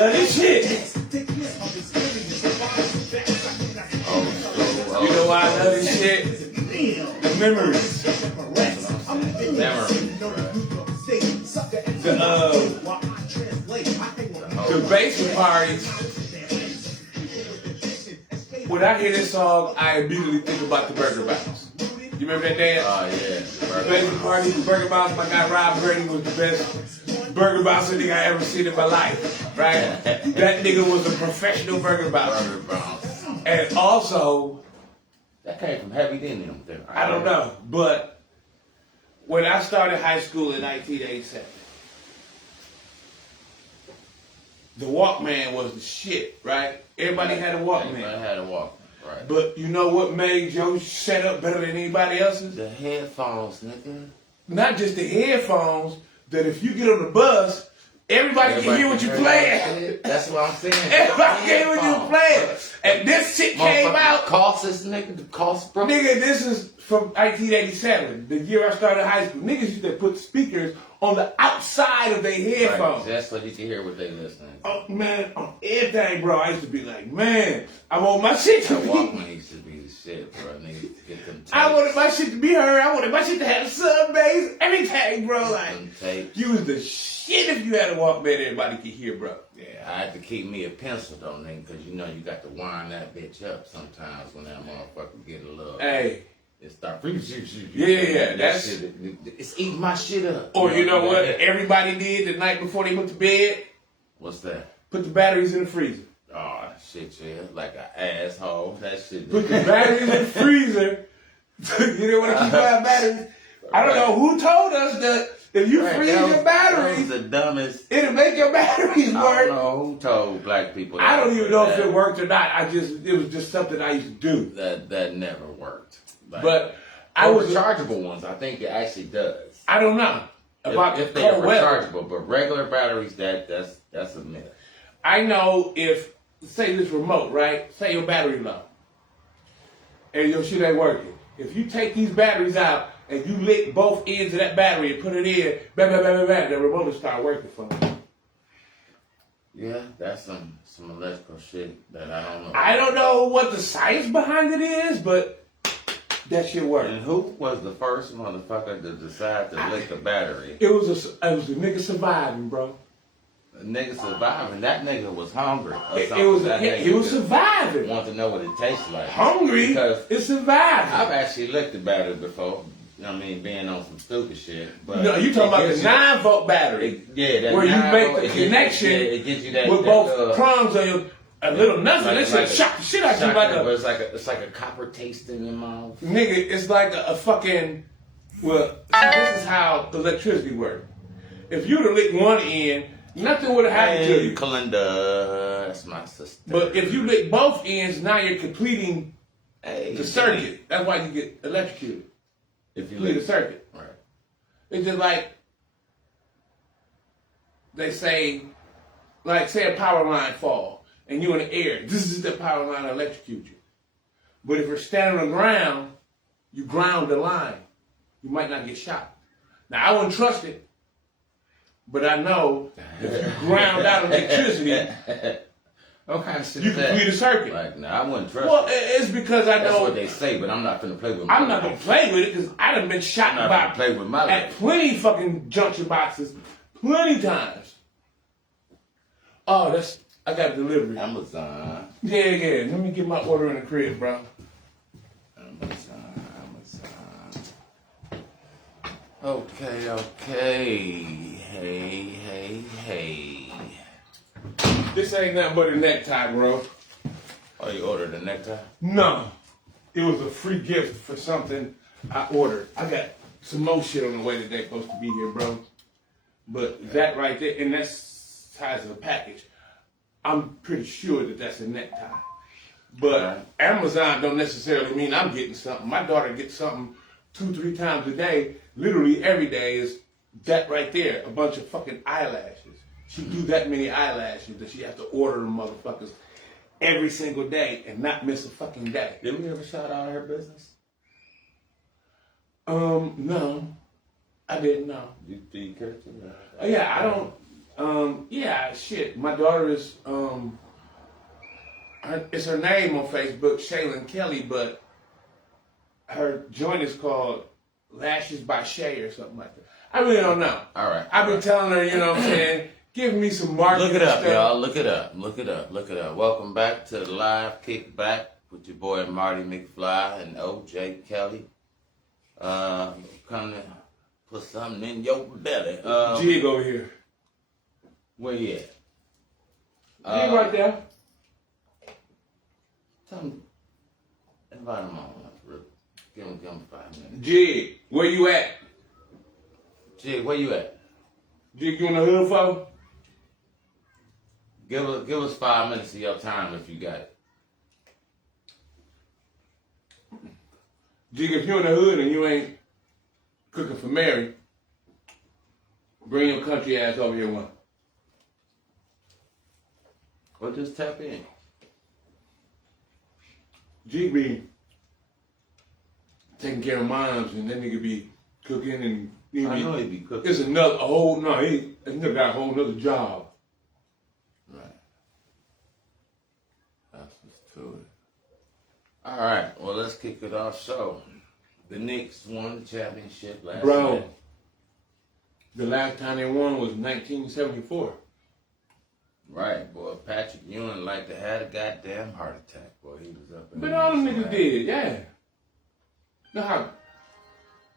love this shit. You know why I love this shit? The memories. The basement parties. When I hear this song, I immediately think about the Burger Bounce. You remember that dance? Oh, yeah. The basement party, the Burger Bounce. My guy Rob Brady was the best Burger Bouncer nigga I ever seen in my life. Right? That nigga was a professional Burger Bouncer. And also, that came from Heavy D them. I don't know, but when I started high school in 1987, the Walkman was the shit, right? Everybody had a Walkman. Everybody had a Walkman, right. But you know what made your setup better than anybody else's? The headphones, nigga. Not just the headphones, that if you get on the bus, everybody can hear what you're playing. That's what I'm saying. Everybody can hear what you're playing. And this shit came out. Costs, nigga, the cost, bro. Nigga, this is from 1987, the year I started high school. Niggas used to put speakers on the outside of their headphones. Right, that's so you can hear what they listening to. Oh, man, on everything, bro. I used to be like, man, I want my shit to be. Walkman used to be the shit, bro. Niggas to get them tapes. I wanted my shit to be heard. I wanted my shit to have sub bass, everything, bro. Like, you was the shit if you had a Walkman everybody could hear, bro. Yeah, I had to keep me a pencil, though, nigga, because you know you got to wind that bitch up sometimes when that motherfucker get a little... Hey. It start... Yeah, that's... Shit, it's eating my shit up. Or you know what everybody did the night before they went to bed? What's that? Put the batteries in the freezer. Oh, shit, yeah. Like an asshole. That shit... Put the batteries in the freezer. You didn't want to keep buying batteries. I don't know who told us that if you freeze your batteries, that was the dumbest. It'll make your batteries work. I don't know who told black people that. I don't even know if it worked or not. It was just something I used to do. That never worked. Like, but I was rechargeable ones. I think it actually does. I don't know about if they are rechargeable, but regular batteries, that's a myth. I know if say this remote, right? Say your battery low, and your shit ain't working. If you take these batteries out and you lick both ends of that battery and put it in, bam, bam, bam, bam, bam, the remote will start working for you. Yeah, that's some electrical shit that I don't know. I don't know what the science behind it is, but that shit worked. And who was the first motherfucker to decide to lick the battery? It was a nigga surviving, bro. A nigga surviving. That nigga was hungry. He was surviving. Want to know what it tastes like. Hungry? Because it's surviving. I've actually licked the battery before. I mean, being on some stupid shit. But no, you talking about the 9-volt battery? That where you make the connection it gives you that, with both prongs on your a little nothing. That shit shock the shit out you like a. It's like a copper taste in your mouth. Nigga, it's like a fucking. Well, this is how electricity works. If you'd have licked one end, nothing would have happened to you. Kalinda, that's my sister. But if you lick both ends, now you're completing the circuit. That's why you get electrocuted. If you complete the circuit. Right. It's just like they say, like say a power line fall and you're in the air. This is the power line that electrocute you. But if you're standing on the ground, you ground the line. You might not get shot. Now I wouldn't trust it, but I know if you ground out electricity, what kind of shit you complete a circuit. Like, no, I wouldn't trust Well, it. it's because I know. That's what they say, but I'm not gonna play with. I'm not gonna play with it because I done been shot by play with my at plenty fucking junction boxes, plenty times. Oh, I got delivery. Amazon. Yeah. Let me get my order in the crib, bro. Amazon. Okay. Hey. This ain't nothing but a necktie, bro. Oh, you ordered a necktie? No. It was a free gift for something I ordered. I got some more shit on the way today supposed to be here, bro. But that right there, and that's size of the package. I'm pretty sure that that's a necktie. But Amazon don't necessarily mean I'm getting something. My daughter gets something 2-3 times a day. Literally every day is that right there. A bunch of fucking eyelashes. She do that many eyelashes that she has to order them motherfuckers every single day and not miss a fucking day. Did we ever shout out her business? No. I didn't know. Do you care to? Yeah, I don't. Yeah, shit. My daughter is it's her name on Facebook, Shaylin Kelly, but her joint is called Lashes by Shay or something like that. I really don't know. All right. I've been telling her, you know what I'm saying, give me some marketing. Look it up, stuff. y'all. Look it up. Look it up. Look it up. Welcome back to the live kickback with your boy Marty McFly and OJ Kelly. Come to put something in your belly. Jig over here. Where you at? Jig right there. Tell him, invite him on. Give him 5 minutes. Jig, where you at? Jig, where you at? Jig, you in the hood, for? Give us 5 minutes of your time if you got it. Jig, if you're in the hood and you ain't cooking for Mary, bring your country ass over here one. Or just tap in. Jig be taking care of moms and that nigga be cooking and I know he be cooking. It's he nigga got a whole nother job. Right. That's what's to it. All right, well, let's kick it off. So, the Knicks won the championship last night. The last time they won was 1974. Right, boy. Patrick Ewing like to have a goddamn heart attack. Boy, he was up in But all them niggas did, yeah. Know how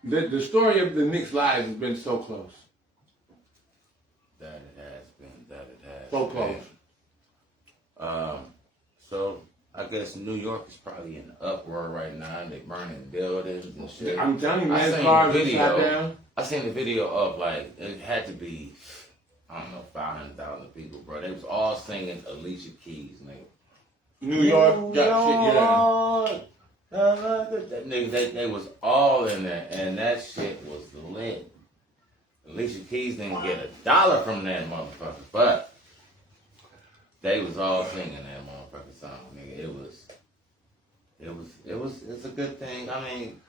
the story of the Knicks' lives has been so close. That it has been. So close. So, I guess New York is probably in uproar right now. They burning buildings and shit. I'm telling you, man, cars are shot down. I seen the video of, like, it had to be, I don't know, 500,000 people, bro. They was all singing Alicia Keys, nigga. New York got shit, yeah. Nigga, they was all in there, and that shit was lit. Alicia Keys didn't get $1 from that motherfucker, but they was all singing that motherfucking song, nigga. It's a good thing. I mean,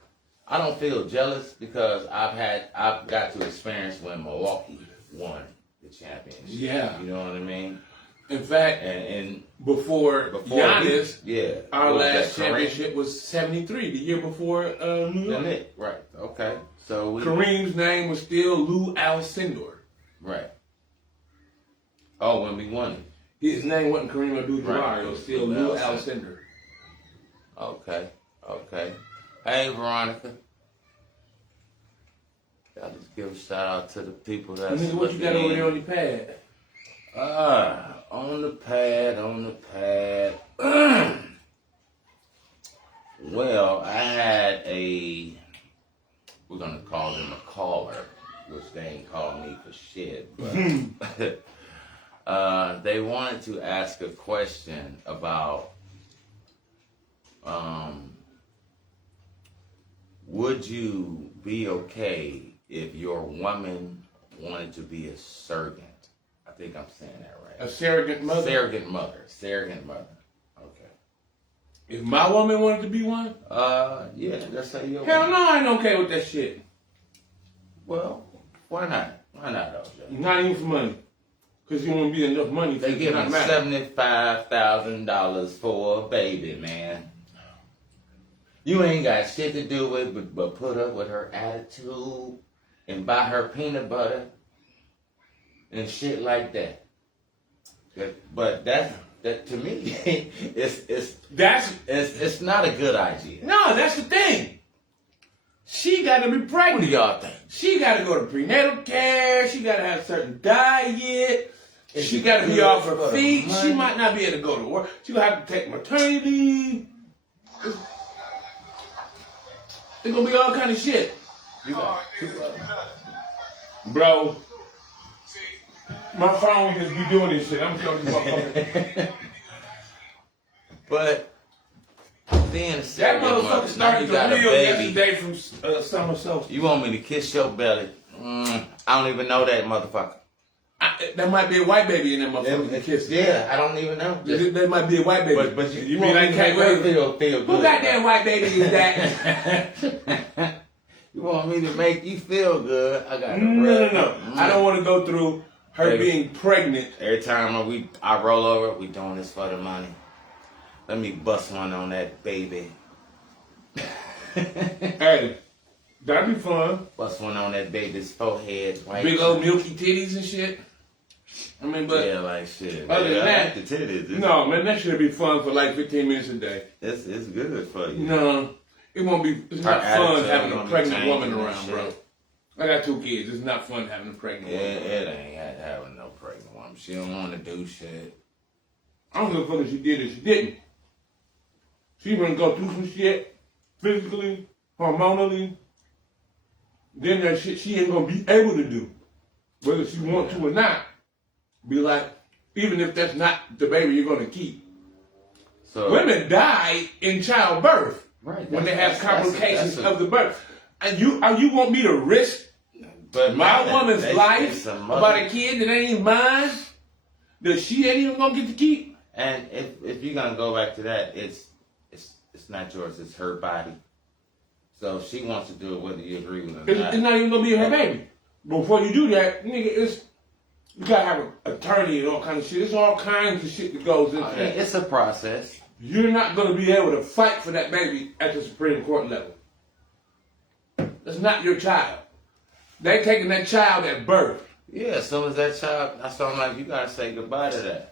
I don't feel jealous because I've got to experience when Milwaukee won the championship. Yeah. You know what I mean? In fact, and before Giannis, yeah, our last championship was 73, the year before New York. Right, okay. So Kareem's name was still Lou Alcindor. Right. Oh, when we won it. His name wasn't Kareem Abdul-Jabbar, Right. it was still Lou Alcindor. Okay. Hey, Veronica. I'll just give a shout out to the people that's Nigga, what you got over there on your pad? On the pad. Well, I had we're gonna call them a caller, which they ain't called me for shit, but they wanted to ask a question about would you be okay if your woman wanted to be a surrogate? I think I'm saying that right. A surrogate mother? Surrogate mother. Okay. If my woman wanted to be one? Yeah, that's how you. Hell no, I ain't okay with that shit. Well, why not? Why not, OJ? Not even for money. Because you won't be enough money for They it give to me not matter. $75,000 for a baby, man. You ain't got shit to do with but put up with her attitude and buy her peanut butter and shit like that. But that to me, it's not a good idea. No, that's the thing. She got to be pregnant. What do y'all think? She got to go to prenatal care. She got to have a certain diet. Is She it got to be good off for her the feet. money? She might not be able to go to work. She gonna have to take maternity leave. It's gonna be all kind of shit. Bro, my phone just be doing this shit. I'm telling you, motherfucker. But then That motherfucker started you got to a reel baby. yesterday from summer solstice. You want me to kiss your belly? I don't even know that motherfucker. There might be a white baby in that motherfucker to kiss. Yeah, I don't even know. There might be a white baby. But you be like, can't feel good. who goddamn white baby is that? You want me to make you feel good? I got No. I don't want to go through her Baby. being pregnant. Every time I roll over, we doing this for the money. Let me bust one on that baby. Hey, that'd be fun. Bust one on that baby's forehead. Right? Big old milky titties and shit. I mean, but Yeah, like shit. other than I that, like the titties. no, man, that should be fun for like 15 minutes a day. It's good for you. No, it won't be. It's Her not fun attitude having a gonna be pregnant woman changing and around, shit. bro. I got 2 kids. It's not fun having a pregnant woman. It ain't having no pregnant woman. She don't want to do shit. I don't give a fuck if she did or she didn't. She gonna go through some shit physically, hormonally. Then that shit she ain't gonna be able to do, whether she want to or not. Be like, even if that's not the baby you're gonna keep. So Women die in childbirth, right when they have complications that's a- of the birth. And you want me to risk But my man, woman's they- life it's a about a kid that ain't even mine, that she ain't even gonna get to keep? And if you're gonna go back to that, it's not yours. It's her body. So if she wants to do it, whether you agree with it or It's not even gonna be her baby. Before you do that, nigga, you gotta have an attorney and all kinds of shit. It's all kinds of shit that goes into not. that. It's a process. You're not gonna be able to fight for that baby at the Supreme Court level. That's not your child. They taking that child at birth. Yeah, as soon as that child, I saw like you gotta say goodbye to that.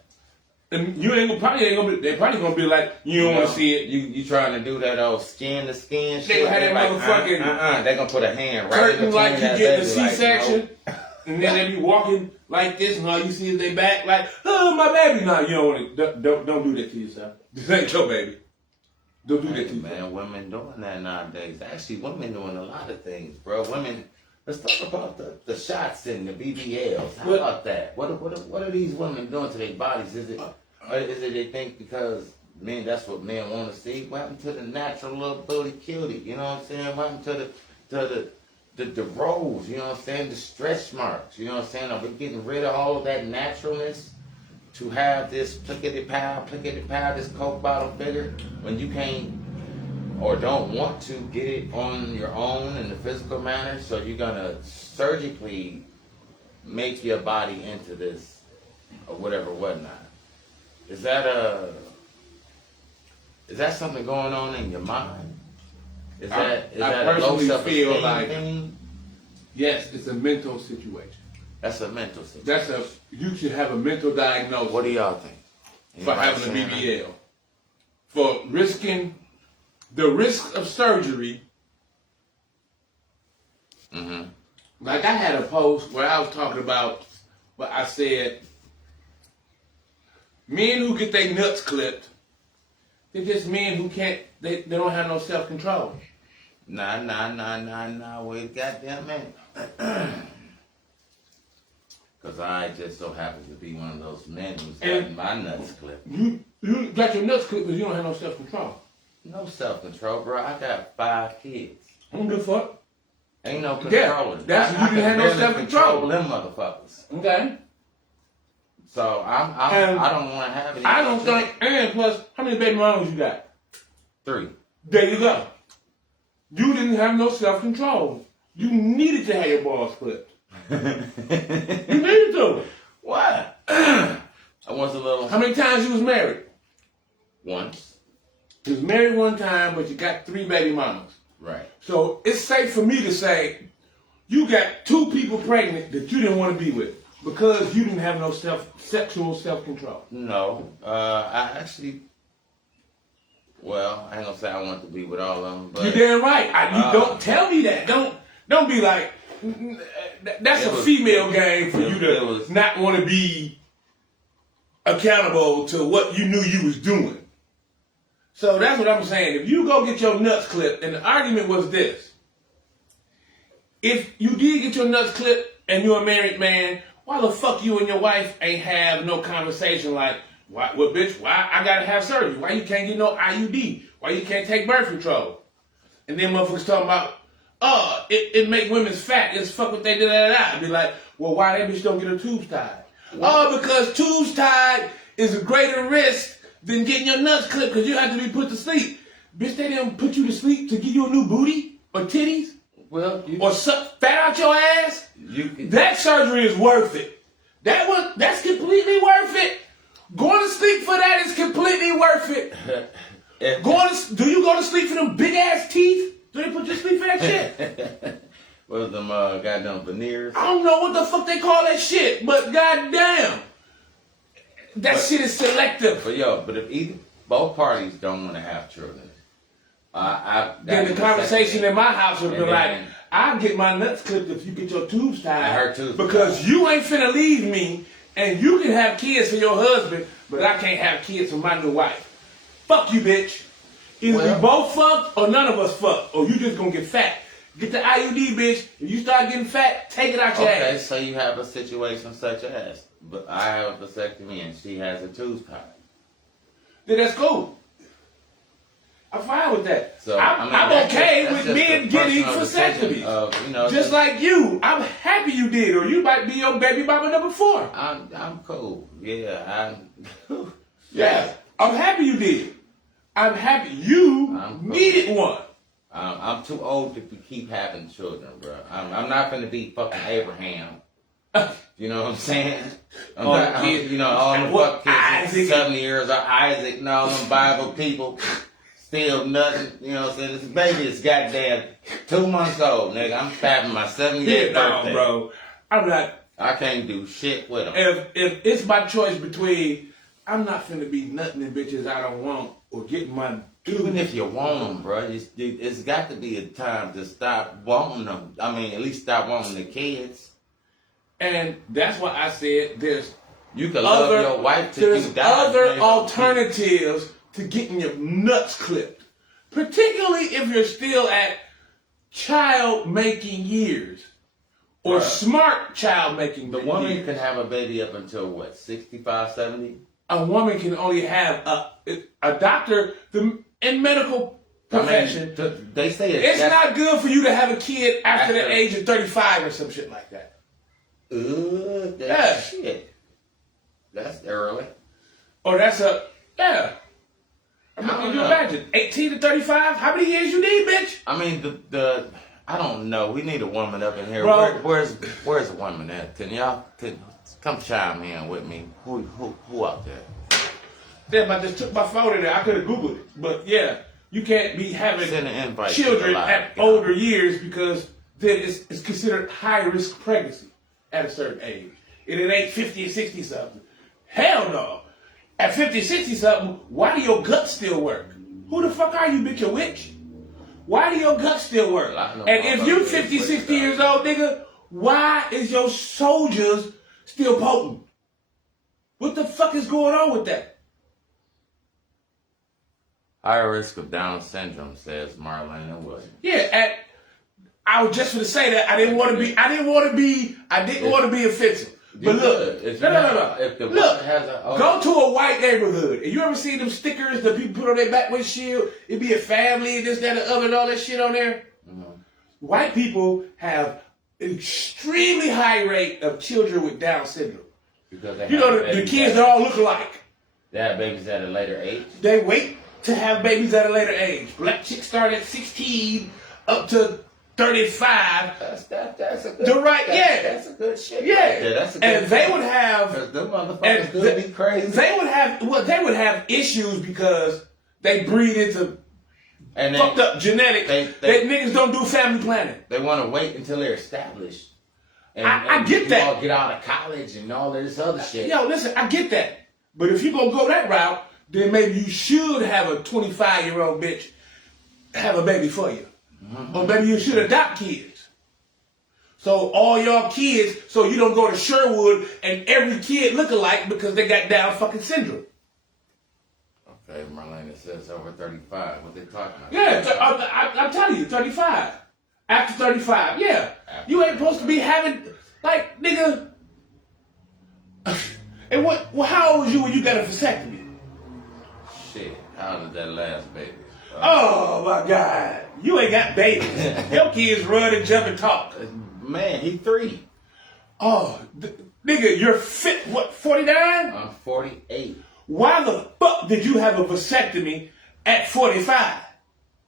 And you probably ain't gonna be, they probably gonna be like, you don't wanna see it. You trying to do that old skin to skin They shit? gonna have that like, motherfucking They gonna put a hand right in curtain between like you that get the baby, like, C-section. no. And then they be walking like this, and all you see is they back like, oh, my baby. No, you don't want to. Don't do that to yourself. This ain't your baby. Don't do that to yourself. Man, women doing that nowadays. Actually, women doing a lot of things, bro. Women. Let's talk about the shots and the BBLs. How about that? What are these women doing to their bodies? Is it they think because men, that's what men want to see? What happened to the natural little booty cutie? You know what I'm saying? What happened to the rolls? You know what I'm saying? The stretch marks. You know what I'm saying? Are we getting rid of all of that naturalness to have this plickety-pow, this Coke bottle figure when you can't or don't want to get it on your own in the physical manner? So you're gonna surgically make your body into this or whatnot. Is that something going on in your mind? Is that a low personally feel self-esteem like- thing? Yes, it's a mental situation. That's a mental situation. You should have a mental diagnosis What do y'all think? for Anybody having a saying that? BBL. For risking the risk of surgery. Mm-hmm. Like I had a post where I was talking about what I said, men who get their nuts clipped, they're just men who can't, they don't have no self-control. Nah, wait, goddamn minute. Because I just so happen to be one of those men who's gotten my nuts clipped. You got your nuts clipped because you don't have no self-control. No self-control, bro. I got 5 kids. I don't give a fuck. Ain't no Yeah, controlling. that's- you I didn't can have no barely self-control. control them motherfuckers. Okay? So And I don't want to have any. I don't think, and plus, how many baby mamas you got? 3. There you go. You didn't have no self-control. You needed to have your balls clipped. You needed to. Why? I was a little. How many times you was married? Once. You was married one time, but you got 3 baby mamas. Right. So it's safe for me to say you got 2 people pregnant that you didn't want to be with because you didn't have no sexual self-control. No. I actually. Well, I ain't gonna say I want to be with all of them, but You're damn right. You don't tell me that. Don't be like, that's a female game for you to not want to be accountable to what you knew you was doing. So that's what I'm saying. If you go get your nuts clipped, and the argument was this. If you did get your nuts clipped and you're a married man, why the fuck you and your wife ain't have no conversation like, why I gotta have surgery? Why you can't get no IUD? Why you can't take birth control? And then motherfuckers talking about, it make women fat. It's fuck what they did. I'd be like, well, why that bitch don't get her tubes tied? Because tubes tied is a greater risk than getting your nuts clipped because you have to be put to sleep. Bitch, they didn't put you to sleep to give you a new booty or titties well, or suck fat out your ass. You can, That surgery is worth it. That's completely worth it. Going to sleep for that is completely worth it. Do you go to sleep for them big ass teeth? Do they put you to sleep for that shit? What them goddamn veneers? I don't know what the fuck they call that shit, but goddamn, shit is selective. But if both parties don't want to have children, then the conversation in my house would be like, I'll get my nuts clipped if you get your tubes tied. Because you ain't finna leave me, and you can have kids for your husband, but I can't have kids for my new wife. Fuck you, bitch. Either we both fucked or none of us fucked, or you just gonna get fat. Get the IUD, bitch. If you start getting fat, take it out your ass. Okay, so you have a situation such as, but I have a vasectomy and she has a tubes tied. Then that's cool. I'm fine with that. So, I'm okay with men getting vasectomies. Just like you. I'm happy you did, or you might be your baby mama number 4. I'm cool. Yeah, yeah. I'm happy you did. I'm happy you needed one. I'm too old to keep having children, bro. I'm not gonna be fucking Abraham. You know what I'm saying? All the kids 70 years old, Isaac and all them Bible people. Still nothing, you know what I'm saying? This baby is goddamn 2 months old, nigga. I'm having my 78th birthday. Bro. I can't do shit with him. If it's my choice between, I'm not finna be nothing in bitches I don't want, or getting my... Even if you want them, bro, it's got to be a time to stop wanting them. I mean, at least stop wanting the kids. And that's why I said you can love your wife till you die. There's other alternatives to getting your nuts clipped. Particularly if you're still at child-making years. Or smart child-making years. The woman can have a baby up until, what, 65, 70? A woman can only have a doctor in medical profession. I mean, they say it's not good for you to have a kid after the age of 35 or some shit like that. Shit. That's early. Or that's I mean, can you imagine? 18 to 35? How many years you need, bitch? I mean, I don't know. We need a woman up in here. Where's the woman at? Can y'all come chime in with me? Who out there? Damn, I just took my phone in there. I could have Googled it. But yeah, you can't be having children at older years because then it's considered high-risk pregnancy at a certain age. And it ain't 50 or 60 something. Hell no. At 50, 60 something, why do your guts still work? Who the fuck are you, bitch, a witch? Why do your guts still work? And if you 50, 60 years old, nigga, why is your soldiers still potent? What the fuck is going on with that? Higher risk of Down syndrome, says Marlena Williams. Yeah, I was just going to say that I didn't want to be offensive. But look, no. Go to a white neighborhood. And you ever see them stickers that people put on their back windshield? It'd be a family, this, that, and the other, and all that shit on there. Mm-hmm. White people have an extremely high rate of children with Down syndrome. Because the kids all look alike. They have babies at a later age? They wait to have babies at a later age. Black chicks start at 16 up to 35. That's a good. That's a good shit. Yeah, right there. That's a good. And they would have. Them motherfuckers could be crazy. They would have issues because they breed into fucked up genetics. That niggas don't do family planning. They want to wait until they're established. And I get that. All get out of college and all this other shit. Yo, listen, I get that. But if you're gonna go that route, then maybe you should have a 25-year-old bitch have a baby for you. Mm-hmm. Or maybe you should adopt kids. So all y'all kids, so you don't go to Sherwood and every kid look alike because they got Down fucking syndrome. Okay, Marlena says over 35. What they talking about? Yeah, I'm telling you, 35. After 35, yeah. You ain't supposed to be having, like, nigga. And how old was you when you got a vasectomy? Shit, how old is that last baby? Oh my God. You ain't got babies. Your kids run and jump and talk. Man, he 3. Oh, nigga, you're fit, what, 49? I'm 48. Why the fuck did you have a vasectomy at 45?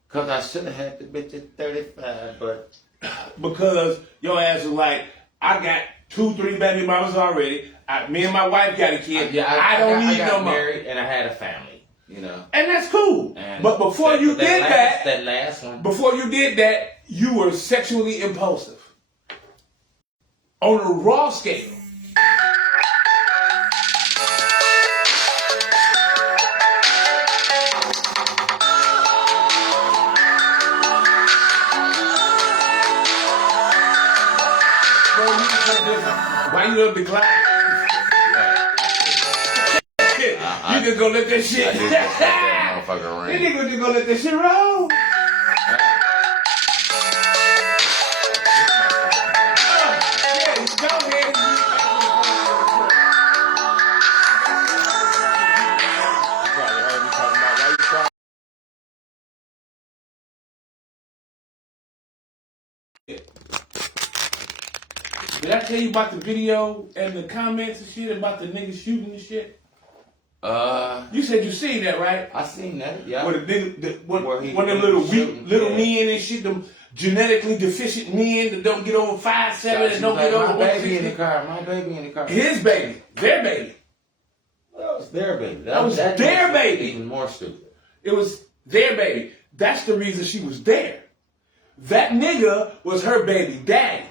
Because I should have had the bitch at 35, but... Because your ass was like, I got 2, 3 baby mamas already. Me and my wife got a kid. Yeah, I don't I need got no more. married and I had a family, you know. And that's cool. And but before you did that last one. before you did that, you were sexually impulsive. On a raw scale. Why you up the clock? You just gonna let that shit. I just let that motherfucker ring. You just gonna let that shit roll. Yeah, go ahead. You probably heard me talking about why you crying. Did I tell you about the video and the comments and shit about the niggas shooting and shit? You said you seen that, right? I seen that, yeah. Where the nigga, one Where of he them was little shooting, weak, little yeah. men and shit, them genetically deficient men that don't get over 5'7" and don't Like, get over my baby 160. in the car, my baby in the car. His baby, their baby. Well, that was their baby. That was their baby. Even more stupid. It was their baby. That's the reason she was there. That nigga was her baby daddy.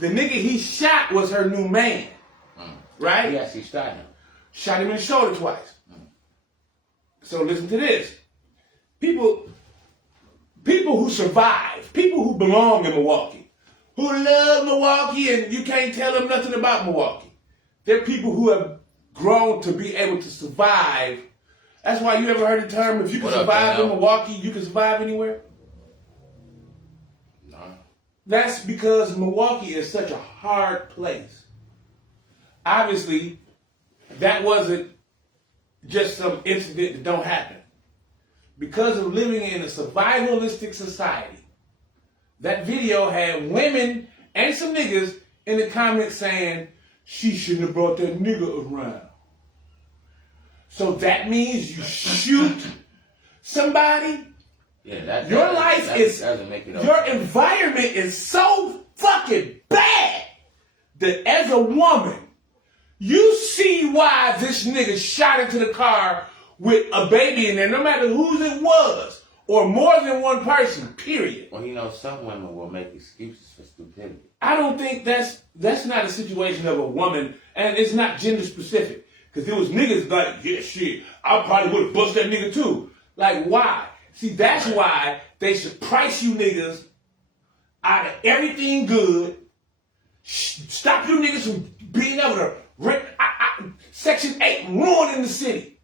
The nigga he shot was her new man. Right? Yes, he shot him. Shot him in the shoulder twice. So listen to this. People who survive, people who belong in Milwaukee, who love Milwaukee and you can't tell them nothing about Milwaukee. They're people who have grown to be able to survive. That's why you ever heard the term, if you can What up, survive in Dano? Milwaukee, you can survive anywhere? No. That's because Milwaukee is such a hard place. Obviously, that wasn't just some incident that don't happen. Because of living in a survivalistic society, that video had women and some niggas in the comments saying, she shouldn't have brought that nigga around. So that means you shoot somebody. Yeah, Your life doesn't make it your okay. environment is so fucking bad that as a woman, you see why this nigga shot into the car with a baby in there, no matter whose it was, or more than one person, period. Well, you know, some women will make excuses for stupidity. I don't think that's not a situation of a woman, and it's not gender specific. Because there was niggas like, yeah, shit, I probably would have bust that nigga too. Like, why? See, that's why they should price you niggas out of everything good. Stop you niggas from being able to rent Section 8 ruining the city.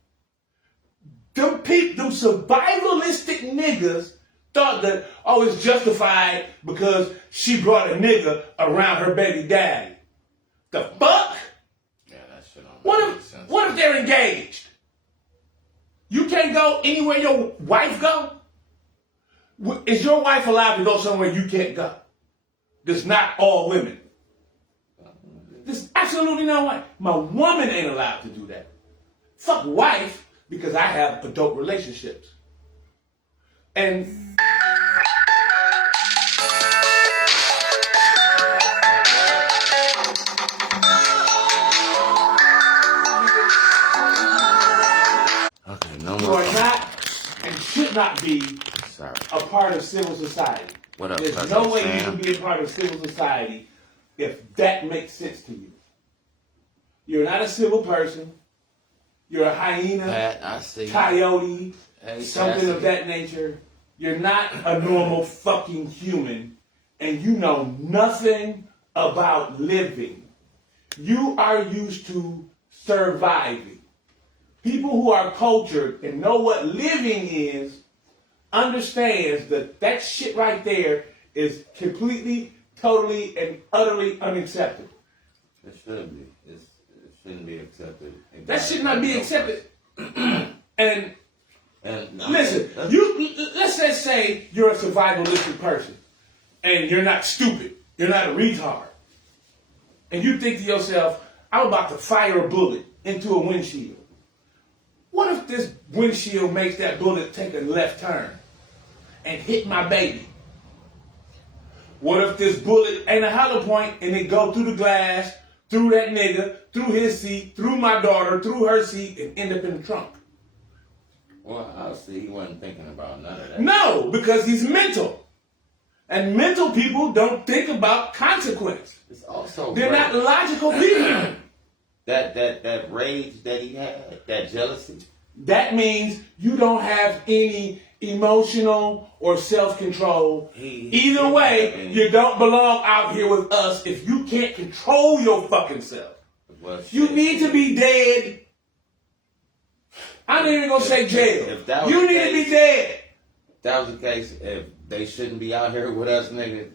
Them survivalistic niggas thought that, oh, it's justified because she brought a nigga around her baby daddy. The fuck? Yeah, that shit don't make sense. What if they're engaged? You can't go anywhere your wife go? Is your wife allowed to go somewhere you can't go? That's not all women. There's absolutely no way. My woman ain't allowed to do that. Fuck wife, because I have adult relationships. And Okay, no you more. are not and should not be Sorry. a part of civil society. What up, There's cousin no way you Sam? can be a part of civil society if that makes sense to you. You're not a civil person. You're a hyena, Pat, I see. coyote, Hey, something of Cassidy. that nature. You're not a normal fucking human, and you know nothing about living. You are used to surviving. People who are cultured and know what living is understands that that shit right there is completely, totally, and utterly unacceptable. It should be. It shouldn't be accepted. That should not be accepted. And And listen, let's just say you're a survivalistic person and you're not stupid. You're not a retard. And you think to yourself, I'm about to fire a bullet into a windshield. What if this windshield makes that bullet take a left turn and hit my baby? What if this bullet ain't a hollow point and it go through the glass, through that nigga, through his seat, through my daughter, through her seat, and end up in the trunk. Well, I'll see. He wasn't thinking about none of that. No, because he's mental. And mental people don't think about consequence. It's also They're not logical people. that rage that he had, that jealousy. That means you don't have any emotional or self-control. Either way, you don't belong out here with us if you can't control your fucking self. Well, You need to be dead. I'm not even gonna say jail. If that was You the need to case- be dead. If that was the case, if they shouldn't be out here with us, nigga,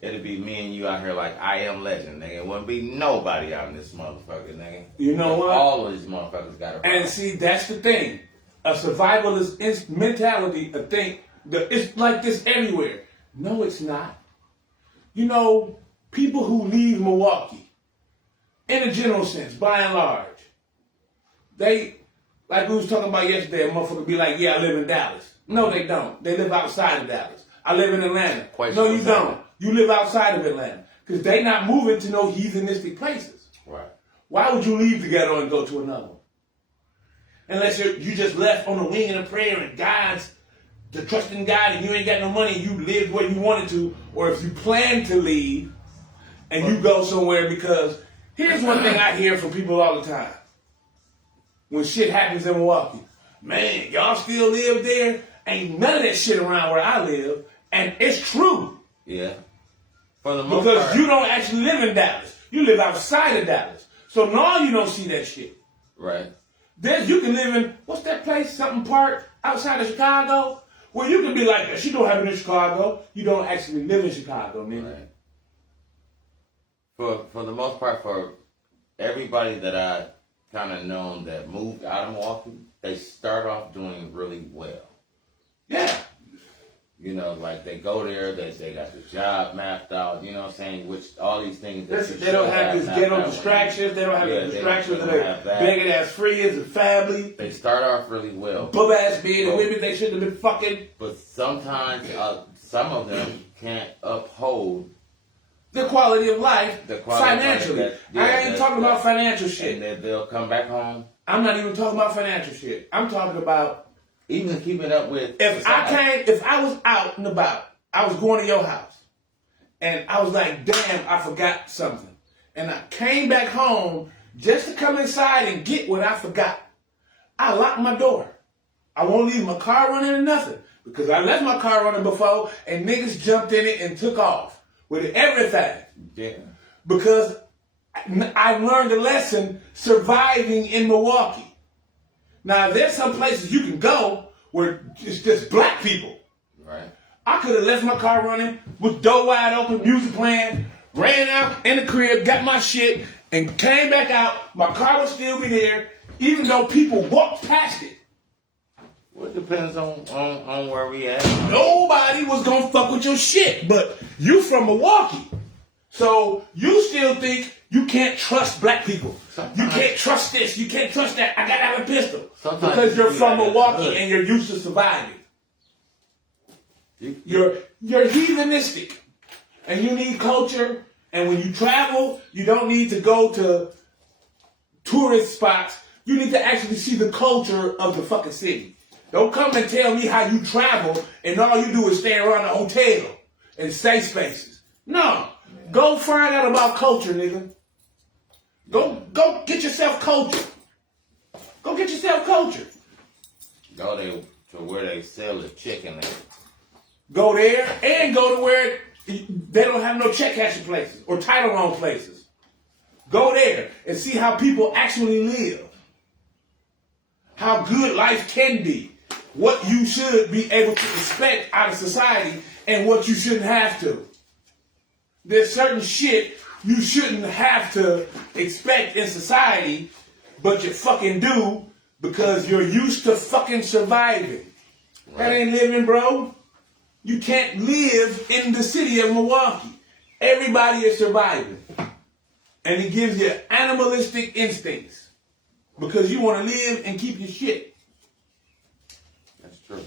it'd be me and you out here like I Am Legend, nigga. It wouldn't be nobody out in this motherfucker, nigga. You know what? All of these motherfuckers got to And see, that's the thing. A survivalist mentality, a thing, it's like this everywhere. No, it's not. You know, people who leave Milwaukee, in a general sense, by and large, they, like we was talking about yesterday, a motherfucker be like, yeah, I live in Dallas. No, they don't. They live outside of Dallas. I live in Atlanta. No, you don't. You live outside of Atlanta. Because they not moving to no heathenistic places. Right. Why would you leave the ghetto and go to another one? Unless you just left on a wing and a prayer and the trust in God and you ain't got no money and you lived where you wanted to, or if you plan to leave and you go somewhere, because here's one thing I hear from people all the time. When shit happens in Milwaukee, man, y'all still live there? Ain't none of that shit around where I live. And it's true. Yeah. For the most Because part. you don't actually live in Dallas. You live outside of Dallas. So now you don't see that shit. Right. Then you can live in, what's that place, something park outside of Chicago? Where you can be like, she don't have it in Chicago. You don't actually live in Chicago, nigga. Right. For the most part, for everybody that I kind of known that moved out of Milwaukee, they start off doing really well. Yeah. You know, like they go there, they got the job mapped out, you know what I'm saying? Which all these things that Listen, they don't have these ghetto distractions. They don't have the distractions of their begging ass friends and family. They start off really well. Bum ass men and women they shouldn't have been fucking. But sometimes some of them can't uphold the quality of life the quality financially. Of life that, I ain't talking about financial shit. And then they'll come back home. I'm not even talking about financial shit. I'm talking about even keeping up with if I was out and about, I was going to your house, and I was like, damn, I forgot something. And I came back home just to come inside and get what I forgot. I locked my door. I won't leave my car running or nothing. Because I left my car running before, and niggas jumped in it and took off with everything. Yeah. Because I learned a lesson surviving in Milwaukee. Now, there's some places you can go where it's just black people. Right. I could have left my car running with door wide open, music playing, ran out in the crib, got my shit, and came back out. My car would still be there, even though people walked past it. Well, it depends on where we at. Nobody was gonna fuck with your shit, but you from Milwaukee. So you still think you can't trust black people. You can't trust this, you can't trust that. I gotta have a pistol. Because you're from Milwaukee and you're used to surviving. You're heathenistic. And you need culture. And when you travel, you don't need to go to tourist spots. You need to actually see the culture of the fucking city. Don't come and tell me how you travel and all you do is stay around a hotel and safe spaces. No. Go find out about culture, nigga. Go get yourself culture. Go get yourself culture. Go there to where they sell the chicken at. Go there and go to where they don't have no check cashing places or title loan places. Go there and see how people actually live. How good life can be. What you should be able to expect out of society and what you shouldn't have to. There's certain shit you shouldn't have to expect in society, but you fucking do because you're used to fucking surviving. Right. That ain't living, bro. You can't live in the city of Milwaukee. Everybody is surviving. And it gives you animalistic instincts because you want to live and keep your shit. That's true.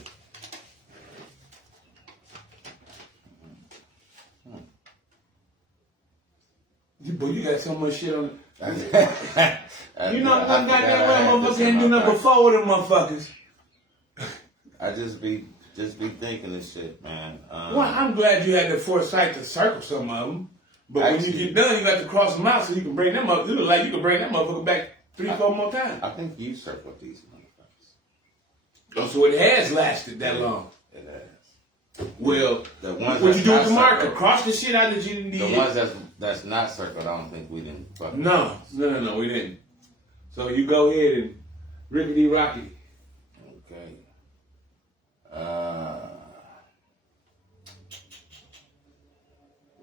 Boy, you got so much shit on. You You know, one goddamn well motherfucker can't do nothing but four with them motherfuckers. I just be thinking this shit, man. Well, I'm glad you had the foresight to circle some of them. But when you get done, you got to cross them out so you can bring them up. It look like you can bring that motherfucker back 3-4 more times. I think you circled these motherfuckers. Oh, so it has lasted that long. It has. Well, The ones what you do with that's the not marker? circled. Cross the shit out that you didn't need. The ones that's not circled, I don't think we didn't. No, we didn't. So you go ahead and rickety rocky. Okay.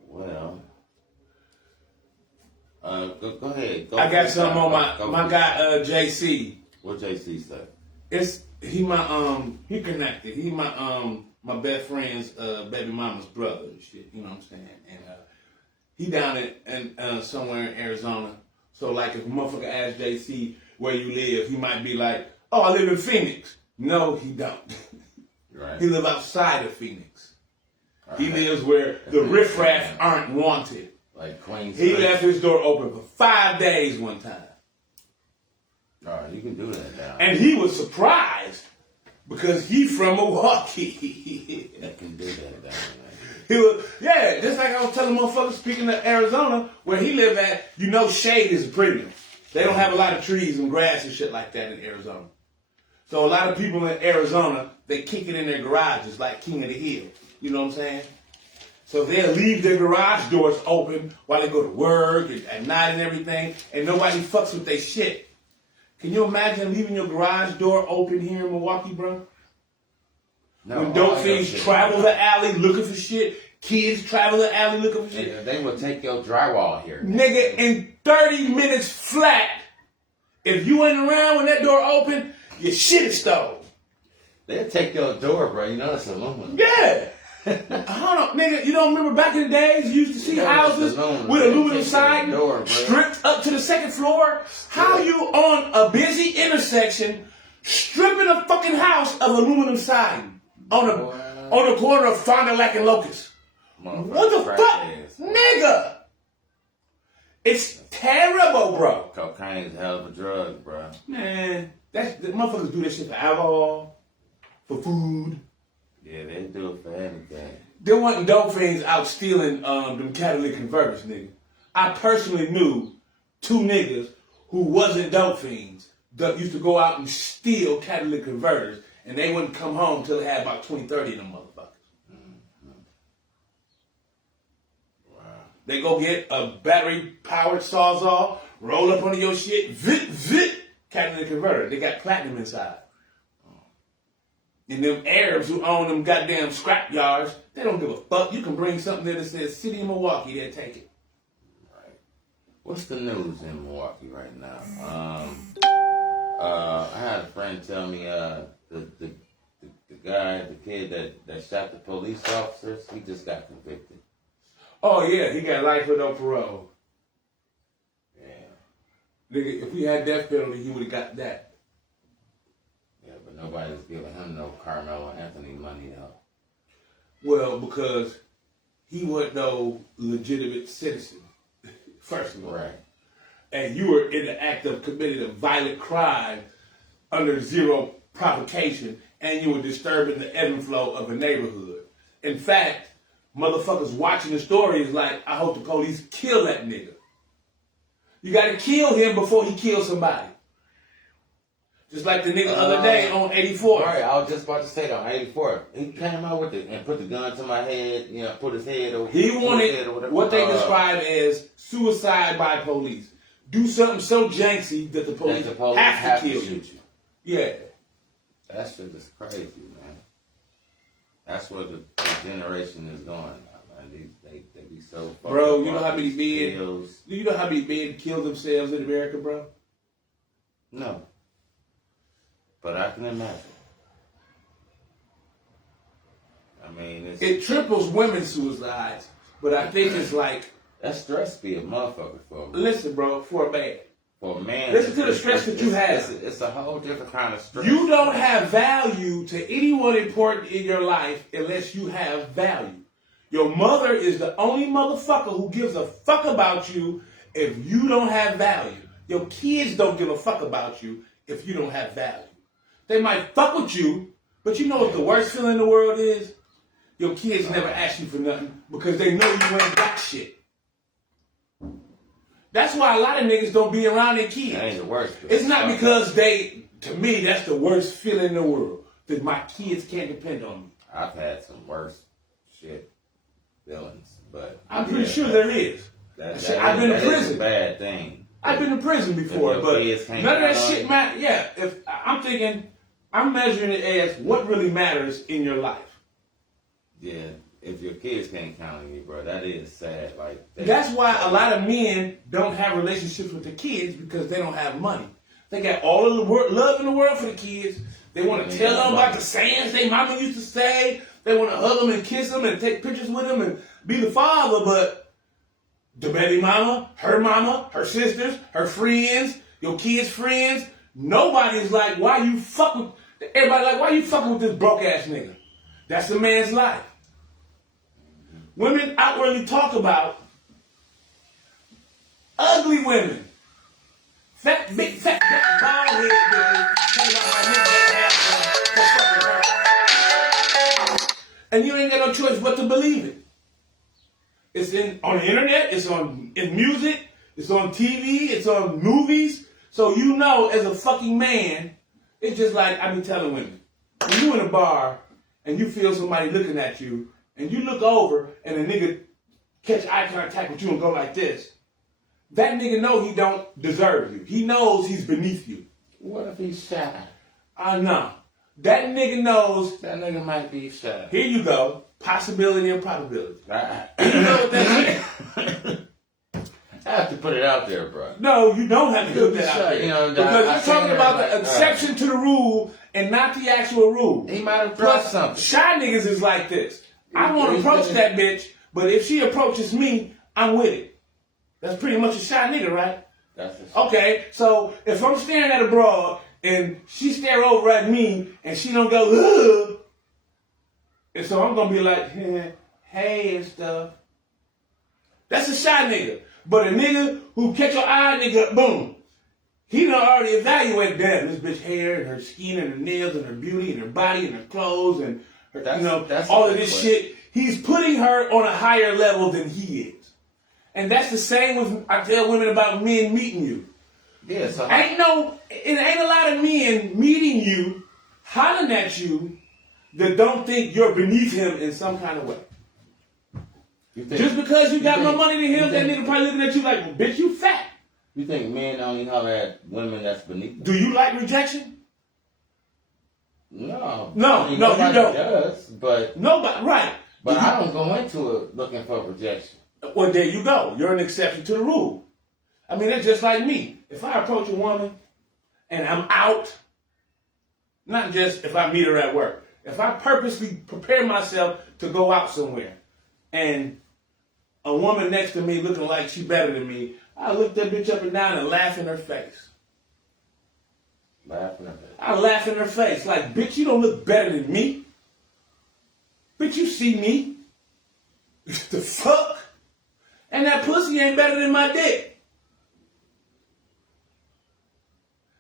Well. Go ahead. I got something on my guy JC. What JC say? He connected. He my best friend's baby mama's brother and shit. You know what I'm saying? And he down in somewhere in Arizona. So like if a motherfucker asks JC where you live, he might be like, "Oh, I live in Phoenix." No, he don't. Right. He live outside of Phoenix. All He right. lives where the riffraff aren't wanted. Like Queens. He left his door open for 5 days one time. All right, you can do that now. And he was surprised because he from Milwaukee. You can do that now. He was, yeah, just like I was telling motherfuckers speaking of Arizona, where he lived at, you know shade is a premium. They don't have a lot of trees and grass and shit like that in Arizona. So a lot of people in Arizona, they kick it in their garages like King of the Hill. You know what I'm saying? So they'll leave their garage doors open while they go to work and at night and everything, and nobody fucks with their shit. Can you imagine leaving your garage door open here in Milwaukee, bro? No, When dope fiends travel the alley looking for shit, kids travel the alley looking for shit. They will take your drywall here. Nigga, in 30 minutes flat, if you ain't around when that door open, your shit is stolen. They'll take your door, bro. You know it's aluminum. Yeah. Hold on, nigga. You don't remember back in the days, you used to see Yeah, houses it's aluminum. with They aluminum take siding, your door, bro. stripped up to the second floor? How you on a busy intersection stripping a fucking house of aluminum siding on the corner of Fond du Lac and Locust? What the fuck? Nigga! It's terrible, bro. Cocaine is a hell of a drug, bro. Man, the motherfuckers do this shit for alcohol, for food. Yeah, they do it for anything. There wasn't dope fiends out stealing them catalytic converters, nigga. I personally knew 2 niggas who wasn't dope fiends that used to go out and steal catalytic converters, and they wouldn't come home till they had about 20, 30 of them motherfuckers. Wow. They go get a battery-powered Sawzall, roll up under your shit, zit, catalytic converter. They got platinum inside. And them Arabs who own them goddamn scrap yards, they don't give a fuck. You can bring something there that says City of Milwaukee, they'll take it. Right. What's the news in Milwaukee right now? I had a friend tell me the kid that shot the police officers, he just got convicted. Oh yeah, he got life without parole. Yeah. Nigga, if we had death penalty, he would have got that. Yeah, but nobody's giving him no Carmelo Anthony money though. Well, because he wasn't no legitimate citizen, first of all. Right. And you were in the act of committing a violent crime under zero provocation, and you were disturbing the ebb and flow of a neighborhood. In fact, motherfuckers watching the story is like, I hope the police kill that nigga. You gotta kill him before he kills somebody. Just like the nigga the other day on 84. Right, I was just about to say that on 84. He came out with it and put the gun to my head, you know, put his head over. He wanted what they describe as suicide by police. Do something so janky that the police, have to kill you. Yeah. That shit is crazy, man. That's where the generation is going now, man. They be so fucking. Bro, you know how many men? Skills. Do you know how many men kill themselves in America, bro? No. But I can imagine. I mean, It triples women's suicides, but I think it's like, that stress be a motherfucker for me. listen, bro, for a man. For a man, Listen to the stress that you have. It's a whole different kind of stress. You don't have value to anyone important in your life unless you have value. Your mother is the only motherfucker who gives a fuck about you if you don't have value, your kids don't give a fuck about you if you don't have value. They might fuck with you, but you know what the worst feeling in the world is? Your kids never ask you for nothing because they know you ain't got shit. That's why a lot of niggas don't be around their kids. That ain't the worst. It's not because to me, that's the worst feeling in the world. That my kids can't depend on me. I've had some worse shit feelings, but I'm pretty sure there is. I've been to prison. A bad thing. I've been to prison before, but none of that shit matters. Yeah, if I'm thinking, I'm measuring it as what really matters in your life. Yeah, if your kids can't count on you, bro, that is sad. Like that's why a lot of men don't have relationships with their kids because they don't have money. They got all of the love in the world for the kids. They want to tell them about the sayings they mama used to say. They want to hug them and kiss them and take pictures with them and be the father, but the baby mama, her sisters, her friends, your kids' friends, nobody's like, why you fucking, everybody like, why you fucking with this broke ass nigga? That's the man's life. Women outwardly talk about ugly women. Fat, big, fat, bald head bitches. Talk about my nigga that have her. And you ain't got no choice but to believe it. It's on the internet, it's in music, it's on TV, it's on movies. So you know, as a fucking man, it's just like I be telling women. When you in a bar and you feel somebody looking at you, and you look over and a nigga catch eye contact with you and go like this, that nigga know he don't deserve you. He knows he's beneath you. What if he's shy? I know. That nigga knows. That nigga might be shy. Here you go. Possibility and probability. Right. You know what that is? I have to put it out there, bro. No, you don't have to put that out there. You know, because you're talking about the exception to the rule and not the actual rule. He might have dropped something. Shy niggas is like this. I want to approach that bitch, but if she approaches me, I'm with it. That's pretty much a shy nigga, right? Okay, so if I'm staring at a broad and she stare over at me and she don't go, ugh, and so I'm going to be like, hey and stuff. That's a shy nigga. But a nigga who catch your eye, nigga, boom. He done already evaluated that. This bitch hair and her skin and her nails and her beauty and her body and her clothes and her, that's all of this shit. He's putting her on a higher level than he is. And that's the same with, I tell women about men meeting you. Yeah, so it ain't a lot of men meeting you, hollering at you, that don't think you're beneath him in some kind of way. Just because you got more money than him, that nigga probably looking at you like, well, bitch, you fat. You think men only holler at women that's beneath them? Do you like rejection? No. No, you don't. Does, but nobody, right. But I don't go into it looking for rejection. Well, there you go. You're an exception to the rule. I mean, it's just like me. If I approach a woman and I'm out, not just if I meet her at work, if I purposely prepare myself to go out somewhere and a woman next to me looking like she better than me, I look that bitch up and down and laugh in her face. Laughing at her. I laugh in her face like, bitch, you don't look better than me. Bitch, you see me. The fuck? And that pussy ain't better than my dick.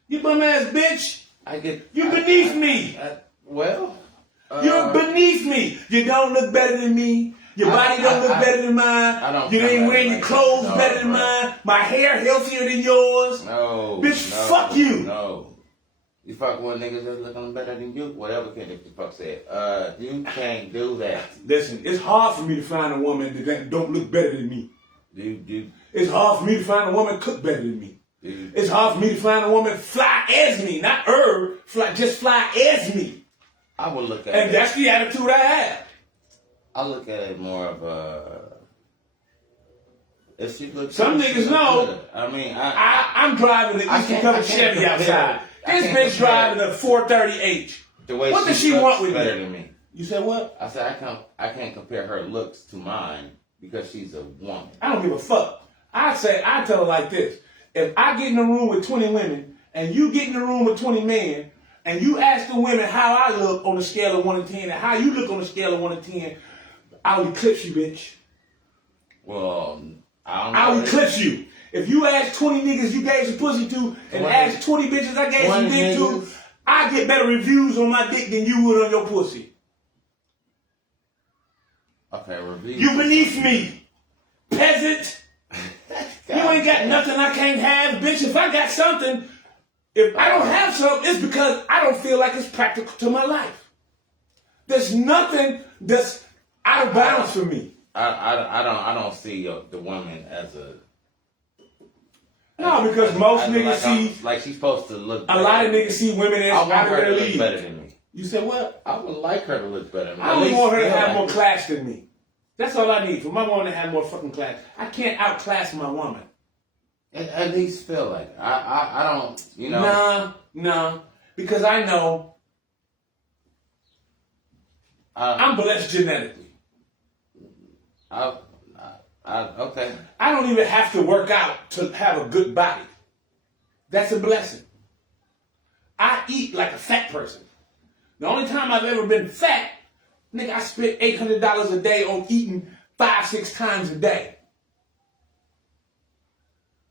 You bum ass bitch. You're beneath me. You're beneath me. You don't look better than me. Your body don't look better than mine. You ain't wearing your clothes better than mine. My hair healthier than yours. No. Bitch, fuck you. No. You fuck with niggas that looking better than you? Whatever the fuck said. You can't do that. Listen, it's hard for me to find a woman that don't look better than me. Dude. It's hard for me to find a woman cook better than me. It's hard for me to find a woman fly as me, not just fly as me. I would look at and that's the attitude I have. I look at it more of a. If she looks, some niggas know. Good. I mean, I'm driving the Eastern Cover Chevy outside. This bitch driving a 430H. What does she want with better than me? You said what? I said I can't compare her looks to mine because she's a woman. I don't give a fuck. I tell her like this: if I get in a room with 20 women and you get in a room with 20 men, and you ask the women how I look on a scale of 1 to 10 and how you look on a scale of 1 to 10, I'll eclipse you, bitch. Well, I don't know. I'll eclipse you. If you ask 20 niggas you gave some pussy to, and ask 20 bitches I gave some dick to, I get better reviews on my dick than you would on your pussy. Okay, reviews. You beneath me, peasant. You ain't got nothing I can't have, bitch. If I got something, if I don't have something, it's because I don't feel like it's practical to my life. There's nothing that's out of bounds for me. I don't see the woman as a. No, because most niggas see like she's supposed to look. A lot of niggas see women as I want out of her their to look league. better than me. You said what? I would like her to look better than me. I only want her to have more class than me. That's all I need for my woman to have more fucking class. I can't outclass my woman. At least feel like it. I don't, you know. Nah, because I know I'm blessed genetically. Okay. I don't even have to work out to have a good body. That's a blessing. I eat like a fat person. The only time I've ever been fat, nigga, I spent $800 a day on eating 5-6 times a day.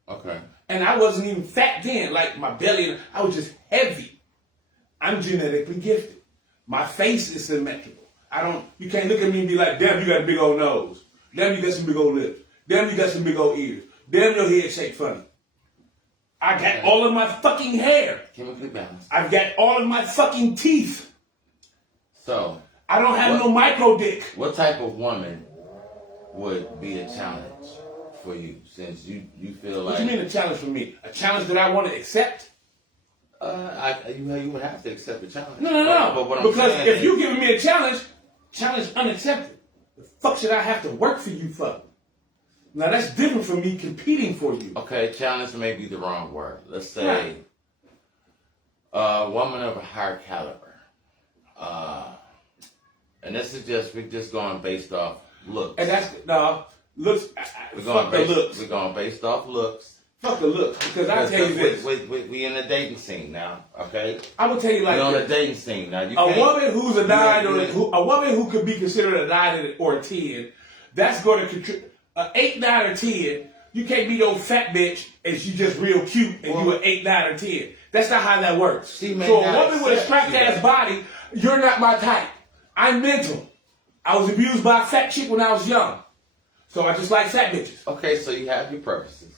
Okay. And I wasn't even fat then, like my belly, I was just heavy. I'm genetically gifted. My face is symmetrical. You can't look at me and be like, damn, you got a big old nose. Damn, you got some big old lips. Damn, you got some big old ears. Damn, your head shaped funny. I got all of my fucking hair. Chemically balanced. I've got all of my fucking teeth. So. I don't have no micro dick. What type of woman would be a challenge for you, since you feel like? What do you mean a challenge for me? A challenge that I want to accept? You would have to accept the challenge. No. But what because I'm saying if you giving me a challenge unaccepted. The fuck should I have to work for you for? Now that's different from me competing for you. Okay, challenge may be the wrong word. Let's say a woman of a higher caliber. And this is we're just going based off looks. And that's looks. Fuck the looks. We're going based off looks. Fuck the looks, because I tell you this. We in the dating scene now, okay? I will tell you like we're on this. the dating scene now. A woman who's a 9 a woman who could be considered a 9 or a 10, that's going to contribute. An 8, 9, or 10, you can't be no fat bitch and she just real cute and you an 8, 9, or 10. That's not how that works. So a woman with a strapped ass body, you're not my type. I'm mental. I was abused by a fat chick when I was young. So I just like fat bitches. Okay, so you have your purposes.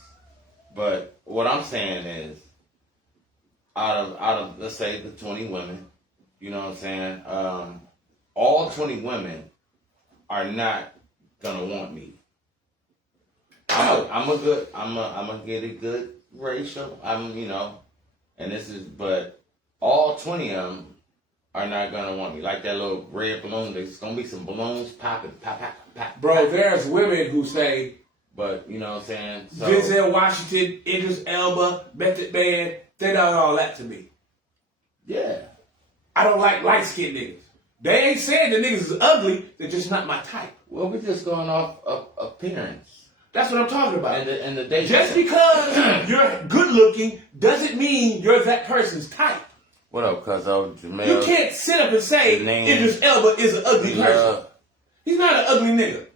But what I'm saying is, out of let's say the 20 women, you know what I'm saying? All 20 women are not gonna want me. I'm gonna get a good ratio. But all 20 of them are not gonna want me. Like that little red balloon. There's gonna be some balloons popping, pop, pop, pop. Bro, there's women who say. But, you know what I'm saying? So, Denzel Washington, Idris Elba, Method Man, they done all that to me. Yeah. I don't like light-skinned niggas. They ain't saying the niggas is ugly, they're just not my type. Well, we're just going off appearance. That's what I'm talking about. And the day just because you're good-looking doesn't mean you're that person's type. What up, cuzzo? Jamel. You can't sit up and say Idris Elba is an ugly person. He's not an ugly nigga.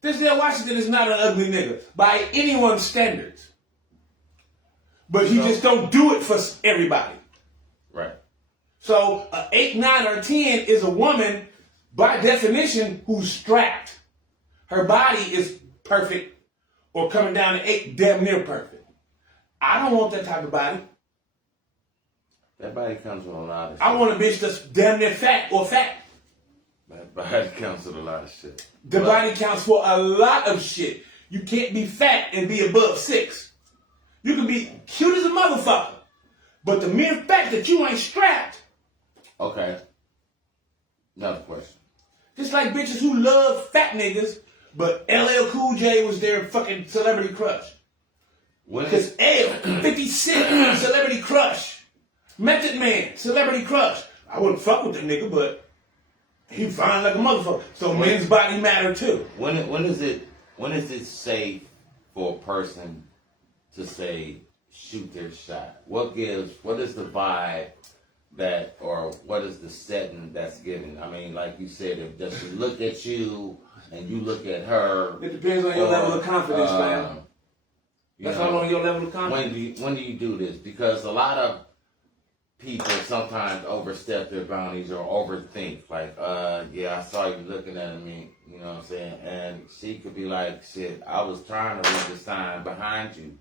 Denzel Washington is not an ugly nigga by anyone's standards. But he just don't do it for everybody. Right. So an 8, 9, or 10 is a woman, by definition, who's strapped. Her body is perfect or coming down to 8, damn near perfect. I don't want that type of body. That body comes with a lot of shit. I want a bitch that's damn near fat or fat. That body counts with a lot of shit. The body counts for a lot of shit. You can't be fat and be above 6. You can be cute as a motherfucker. But the mere fact that you ain't strapped. Okay. Another question. Just like bitches who love fat niggas, but LL Cool J was their fucking celebrity crush. Because L, 50 Cent, celebrity crush. Method Man, celebrity crush. I wouldn't fuck with that nigga, but he fine like a motherfucker. So men's body matter too. When is it safe for a person to say shoot their shot? What is the vibe or what is the setting that's given? I mean, like you said, if does she look at you and you look at her? It depends on your level of confidence, man. That's all on your level of confidence? When do you do this? Because a lot of people sometimes overstep their boundaries or overthink. Like, yeah, I saw you looking at me, you know what I'm saying? And she could be like, shit, I was trying to read the sign behind you.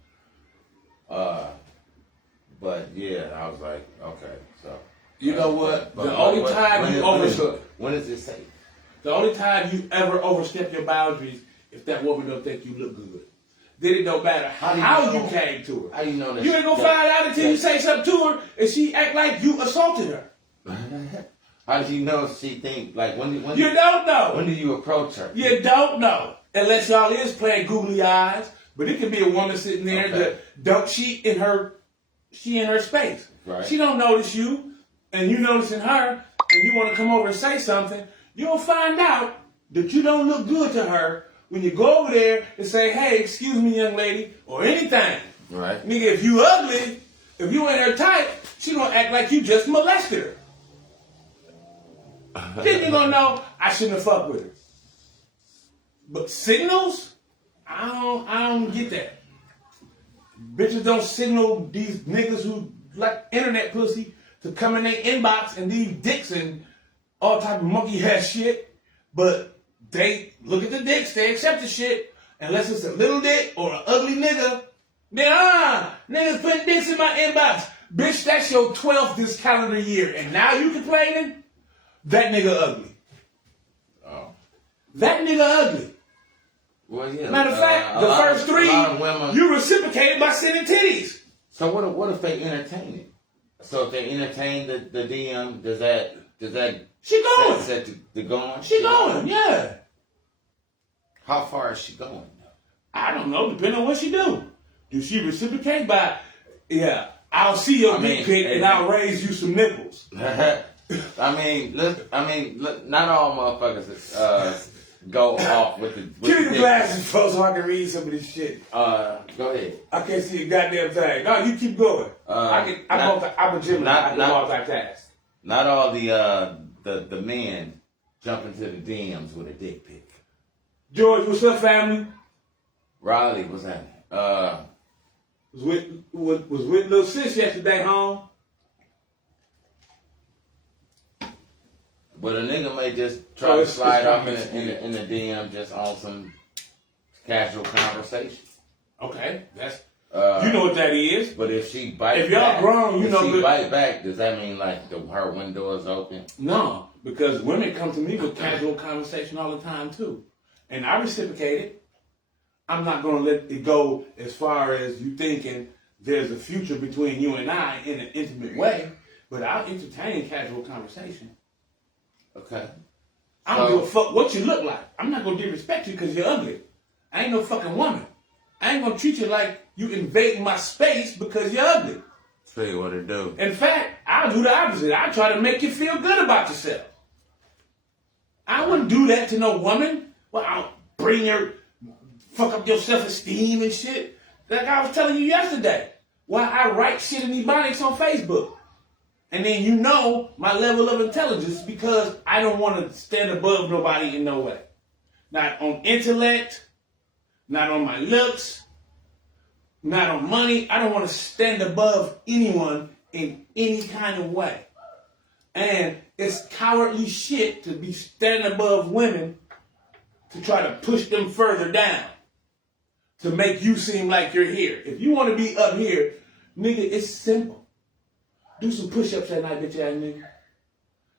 But yeah, I was like, okay, so. You know what? The only time you overstep. When is it safe? The only time you ever overstep your boundaries if that woman don't think you look good. Then it don't matter how you came to her. How you know that? You ain't gonna find out until you say something to her and she act like you assaulted her. How do you know she think, like, when You don't know. When do you approach her? You don't know. Unless y'all is playing googly eyes. But it could be a woman sitting there that don't she in her space. Right. She don't notice you and you noticing her and you want to come over and say something, you'll find out that you don't look good to her when you go over there and say, hey, excuse me, young lady, or anything. Right. Nigga, if you ugly, if you ain't her type, she gonna act like you just molested her. Then you gonna know I shouldn't have fucked with her. But signals, I don't get that. Bitches don't signal these niggas who like internet pussy to come in their inbox and leave dicks and all type of monkey ass shit. But they look at the dicks, they accept the shit. Unless it's a little dick or an ugly nigga, then niggas putting dicks in my inbox. Bitch, that's your 12th this calendar year. And now you complaining? That nigga ugly. Oh. That nigga ugly. Well, yeah. Matter of fact, the first three, you reciprocated by sending titties. So what if they entertain it? So if they entertain the DM, does that She going. set the going? She going, yeah. How far is she going? I don't know, depending on what she do. Do she reciprocate by, yeah, I'll see your dick pic and I'll raise you some nipples. I mean, not all motherfuckers go off with the. Give me the glasses, folks, so I can read some of this shit. Go ahead. I can't see a goddamn thing. No, you keep going. I'm a Gemini. I can multitask. Not all the men jump into the DMs with a dick pic. George, what's up, family? Riley, what's happening? Was with little sis yesterday home. But a nigga may just try to slide off in the DM just on some casual conversation. Okay, that's you know what that is. But if she bites if y'all back, grown, you know. If she bite back, does that mean like her window is open? No, because women come to me with casual conversation all the time too, and I reciprocate it. I'm not gonna let it go as far as you thinking there's a future between you and I in an intimate way, but I'll entertain casual conversation. Okay. I don't give a fuck what you look like. I'm not gonna disrespect you because you're ugly. I ain't no fucking woman. I ain't gonna treat you like you invading my space because you're ugly. Tell you what it do. In fact, I'll do the opposite. I'll try to make you feel good about yourself. I wouldn't do that to no woman. Well, I'll fuck up your self-esteem and shit. Like I was telling you yesterday. Why I write shit in ebonics on Facebook. And then you know my level of intelligence because I don't want to stand above nobody in no way. Not on intellect, not on my looks, not on money. I don't want to stand above anyone in any kind of way. And it's cowardly shit to be standing above women to try to push them further down. To make you seem like you're here. If you want to be up here, nigga, it's simple. Do some push-ups that night, bitch ass nigga.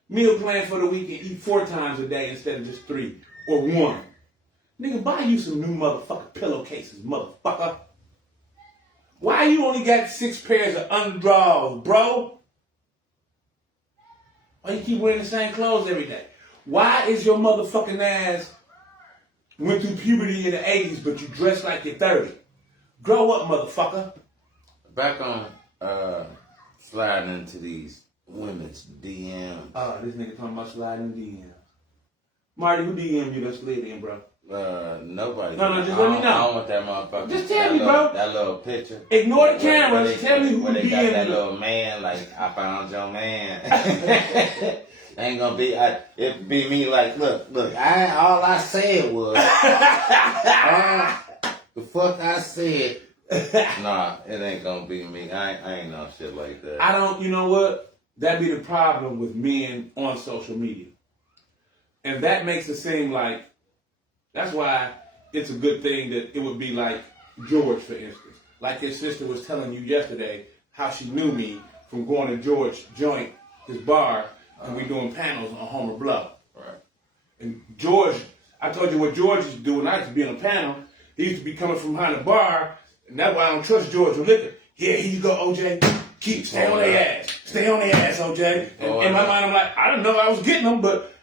Meal plan for the week and eat 4 times a day instead of just 3 or 1. Nigga, buy you some new motherfucking pillowcases, motherfucker. Why you only got 6 pairs of underdrawers, bro? Why you keep wearing the same clothes every day? Why is your motherfucking ass went through puberty in the 80s, but you dress like you're 30? Grow up, motherfucker. Back on sliding into these women's DMs. Oh, this nigga talking about sliding DMs. Marty, who DM you that slid in, bro? Nobody. No, just let me know. I don't want that motherfucker. Just tell me, bro. That little picture. Ignore the cameras. Tell me who when they DM got you. that little man, like, I found your man. Ain't gonna be, it be me like, look, all I said was, the fuck I said Nah, it ain't gonna be me. I ain't no shit like that. I don't, you know what? That'd be the problem with men on social media. And that makes it seem like, that's why it's a good thing that it would be like George, for instance. Like his sister was telling you yesterday how she knew me from going to George joint, his bar, and we doing panels on Homer Bluff. Right. And George, I told you what George used to do when I used to be on a panel. He used to be coming from behind the bar, and that's why I don't trust George with liquor. Yeah, here you go, OJ. Stay on their ass. Stay on their ass, OJ. And in my mind, I'm like, I didn't know I was getting them, but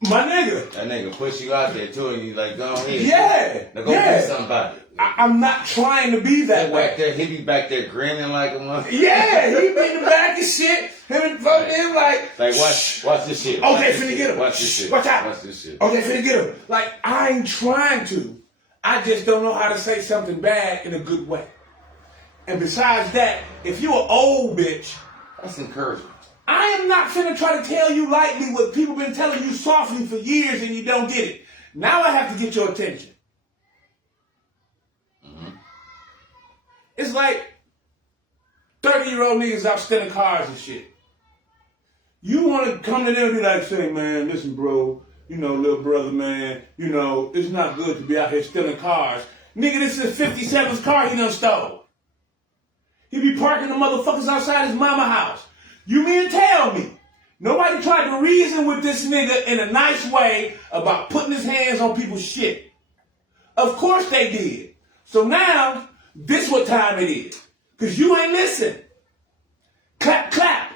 my nigga. That nigga push you out there too, and you like, go ahead. Yeah. Now go get somebody. I'm not trying to be that way. Back there, he be back there grinning like a mother. Yeah, he be in the back and shit. Him and fucking him like watch this shit. Okay, finna get him. Watch this shit. Watch out. Watch this shit. Okay, finna get him. Like, I ain't trying to. I just don't know how to say something bad in a good way. And besides that, if you an old bitch, that's encouraging. I am not finna try to tell you lightly what people been telling you softly for years and you don't get it. Now I have to get your attention. It's like 30-year-old niggas out stealing cars and shit. You want to come to them and be like, say, man, listen, bro, you know, little brother, man, you know, it's not good to be out here stealing cars. Nigga, this is 57's car he done stole. He be parking the motherfuckers outside his mama house. You mean tell me, nobody tried to reason with this nigga in a nice way about putting his hands on people's shit. Of course they did. So now, this what time it is. Because you ain't listen. Clap, clap.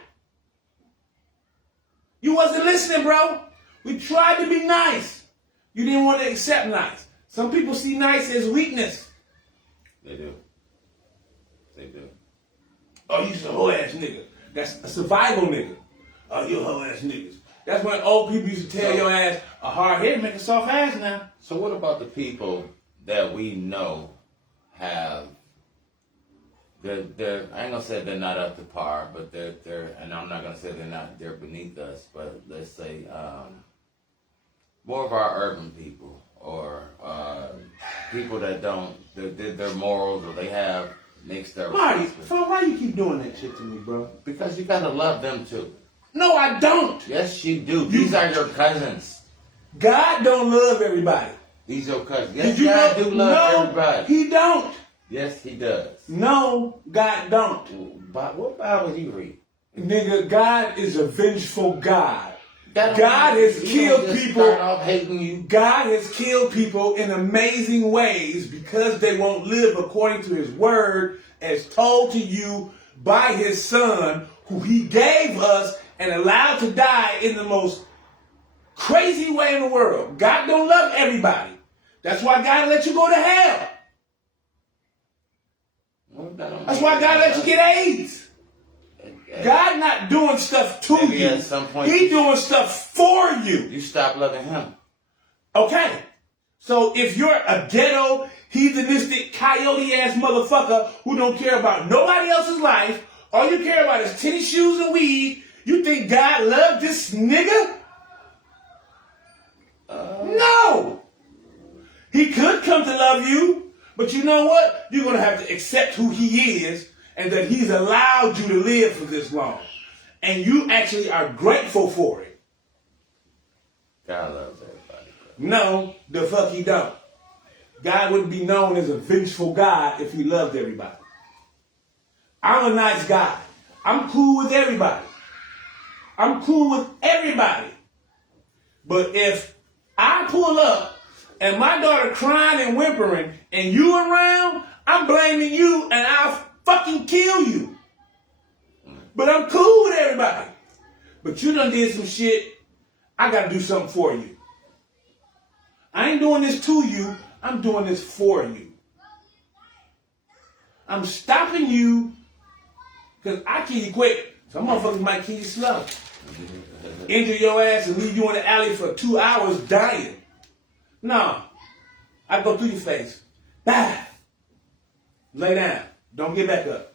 You wasn't listening, bro. We tried to be nice. You didn't want to accept nice. Some people see nice as weakness. They do. They do. Oh, you's a hoe ass nigga. That's a survival nigga. Oh, you a hoe ass niggas. That's when old people used to tell your ass a hard head make a soft ass now. So what about the people that we know have they're I ain't gonna say they're not up to par, but they're and I'm not gonna say they're beneath us, but let's say more of our urban people or people that don't their morals or they have mixed their Marty, why you keep doing that shit to me, bro? Because you gotta love them too. No, I don't. Yes, you do. These are your cousins. God don't love everybody. These your cousins. Yes, God do love everybody. He don't. Yes, he does. No, God don't. But what Bible you read? Nigga, God is a vengeful God. God has killed people. Start off hating you. God has killed people in amazing ways because they won't live according to his word as told to you by his son, who he gave us and allowed to die in the most crazy way in the world. God don't love everybody. That's why God let you go to hell. That's why God let you get AIDS. God not doing stuff to you. At some point He doing stuff for you. You stop loving him. Okay. So if you're a ghetto, heathenistic, coyote-ass motherfucker who don't care about nobody else's life, all you care about is tennis shoes and weed, you think God loved this nigga? No. He could come to love you, but you know what? You're going to have to accept who he is and that he's allowed you to live for this long. And you actually are grateful for it. God loves everybody. No, the fuck he don't. God wouldn't be known as a vengeful God if he loved everybody. I'm a nice guy. I'm cool with everybody. I'm cool with everybody. But if I pull up and my daughter crying and whimpering and you around, I'm blaming you and I'll fucking kill you. But I'm cool with everybody. But you done did some shit. I gotta do something for you. I ain't doing this to you. I'm doing this for you. I'm stopping you because I kill you quick. Some motherfuckers might kill you slow. Injure your ass and leave you in the alley for 2 hours dying. No. I go through your face. Bah. Lay down. Don't get back up.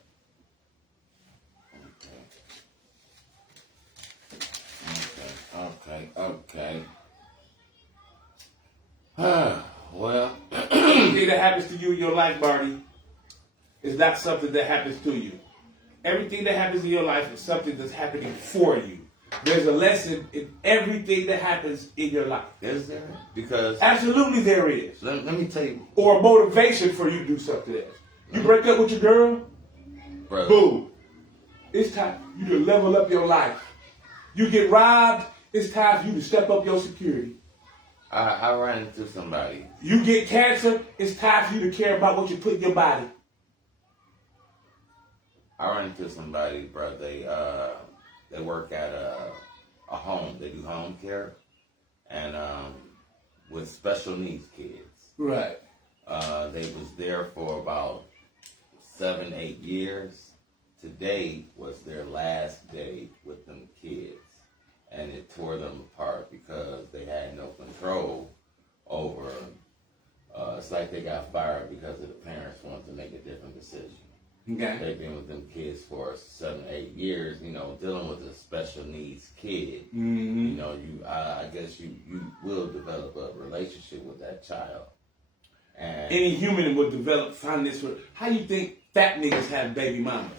Okay. Well. Anything that happens to you in your life, Barty, is not something that happens to you. Everything that happens in your life is something that's happening for you. There's a lesson in everything that happens in your life. Is there? Because Absolutely there is. let me tell you, Or a motivation for you to do something else. You break up with your girl, brother. boom. It's time for you to level up your life. You get robbed, it's time for you to step up your security. I ran into somebody. You get cancer, it's time for you to care about what you put in your body. I ran into somebody, bro. They work at a home. They do home care, and with special needs kids. Right. They was there for about 7-8 years. Today was their last day with them kids, and it tore them apart because they had no control over. It's like they got fired because of the parents wanted to make a different decision. Okay. They've been with them kids for 7-8 years, you know, dealing with a special needs kid. Mm-hmm. You know, I guess you will develop a relationship with that child. And Any human would find this. How you think fat niggas have baby mamas?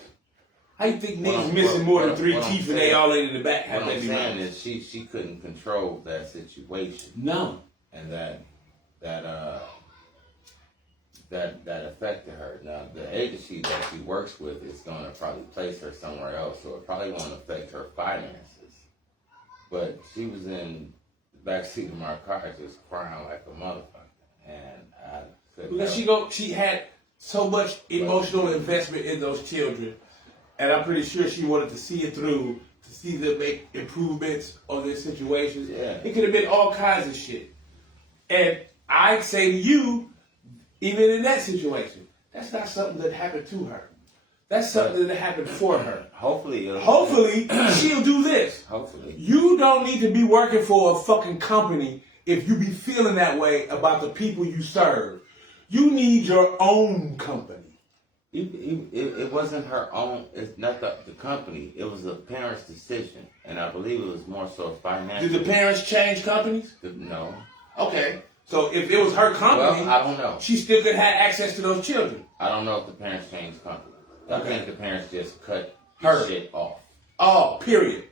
How you think niggas missing more than 3 teeth and they all in the back have what I'm baby saying mamas? is she couldn't control that situation. No. And that affected her. Now, the agency that she works with is going to probably place her somewhere else, so it probably won't affect her finances. But she was in the backseat of my car just crying like a motherfucker, and I couldn't help. She had so much emotional investment in those children, and I'm pretty sure she wanted to see it through, to see them make improvements on their situations. Yeah. It could have been all kinds of shit. And I'd say to you, even in that situation, that's not something that happened to her. That's something that happened for her. Hopefully she'll do this. Hopefully. You don't need to be working for a fucking company if you be feeling that way about the people you serve. You need your own company. It wasn't her own. It's not the company. It was the parents' decision, and I believe it was more so financial. Did the parents change companies? No. Okay. So if it was her company, Well, I don't know. She still could have access to those children. I don't know if the parents changed company. I think the parents just cut Her shit off. Oh, period.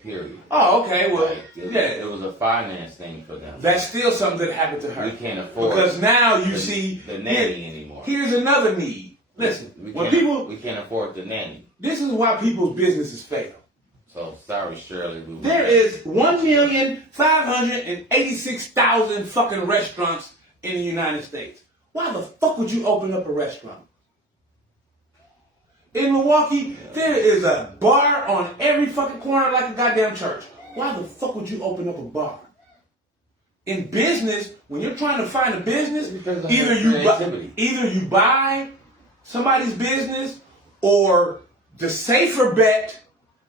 Oh, okay. Well, Like, yeah. It was a finance thing for them. That's still something that happened to her. We can't afford because now you see the nanny anymore. Here's another need. Listen, we can't afford the nanny. This is why people's businesses fail. So sorry, Shirley. There is 1,586,000 fucking restaurants in the United States. Why the fuck would you open up a restaurant? In Milwaukee, there is a bar on every fucking corner like a goddamn church. Why the fuck would you open up a bar? In business, when you're trying to find a business, either you buy somebody's business, or the safer bet,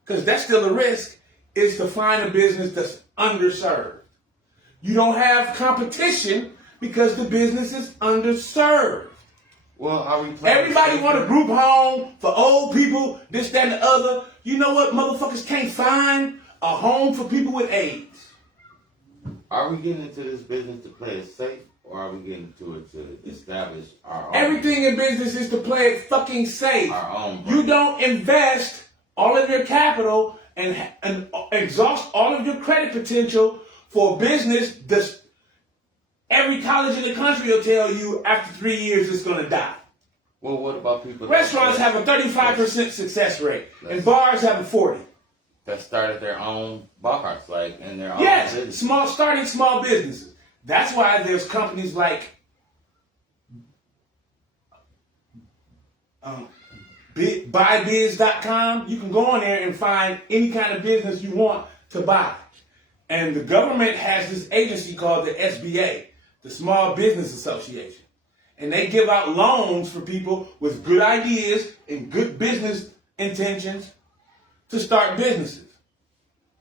because that's still a risk, is to find a business that's underserved. You don't have competition because the business is underserved. Well, everybody want a group home for old people, this, that, and the other. You know what? Motherfuckers can't find a home for people with AIDS. Are we getting into this business to play it safe, or are we getting into it to establish our own? Everything in business is to play it fucking safe. Our own. You don't invest all of your capital and exhaust all of your credit potential for a business that's every college in the country will tell you after 3 years it's going to die. Well, what about people? Restaurants have a 35% success rate, and bars have a 40%. That started their own bars, like in their own business. Starting small businesses. That's why there's companies like buybiz.com. You can go on there and find any kind of business you want to buy. And the government has this agency called the SBA, the Small Business Association. And they give out loans for people with good ideas and good business intentions to start businesses.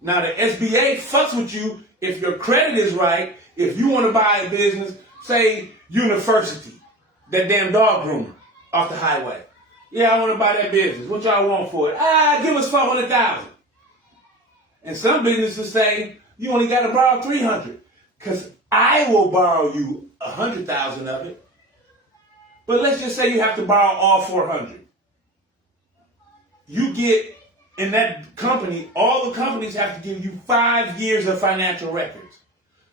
Now, the SBA fucks with you if your credit is right, if you want to buy a business, say University, that damn dog groomer off the highway. Yeah, I want to buy that business. What y'all want for it? Give us $400,000. And some businesses say, you only got to borrow $300,000 because I will borrow you $100,000 of it. But let's just say you have to borrow all $400,000. you get in that company, all the companies have to give you 5 years of financial records.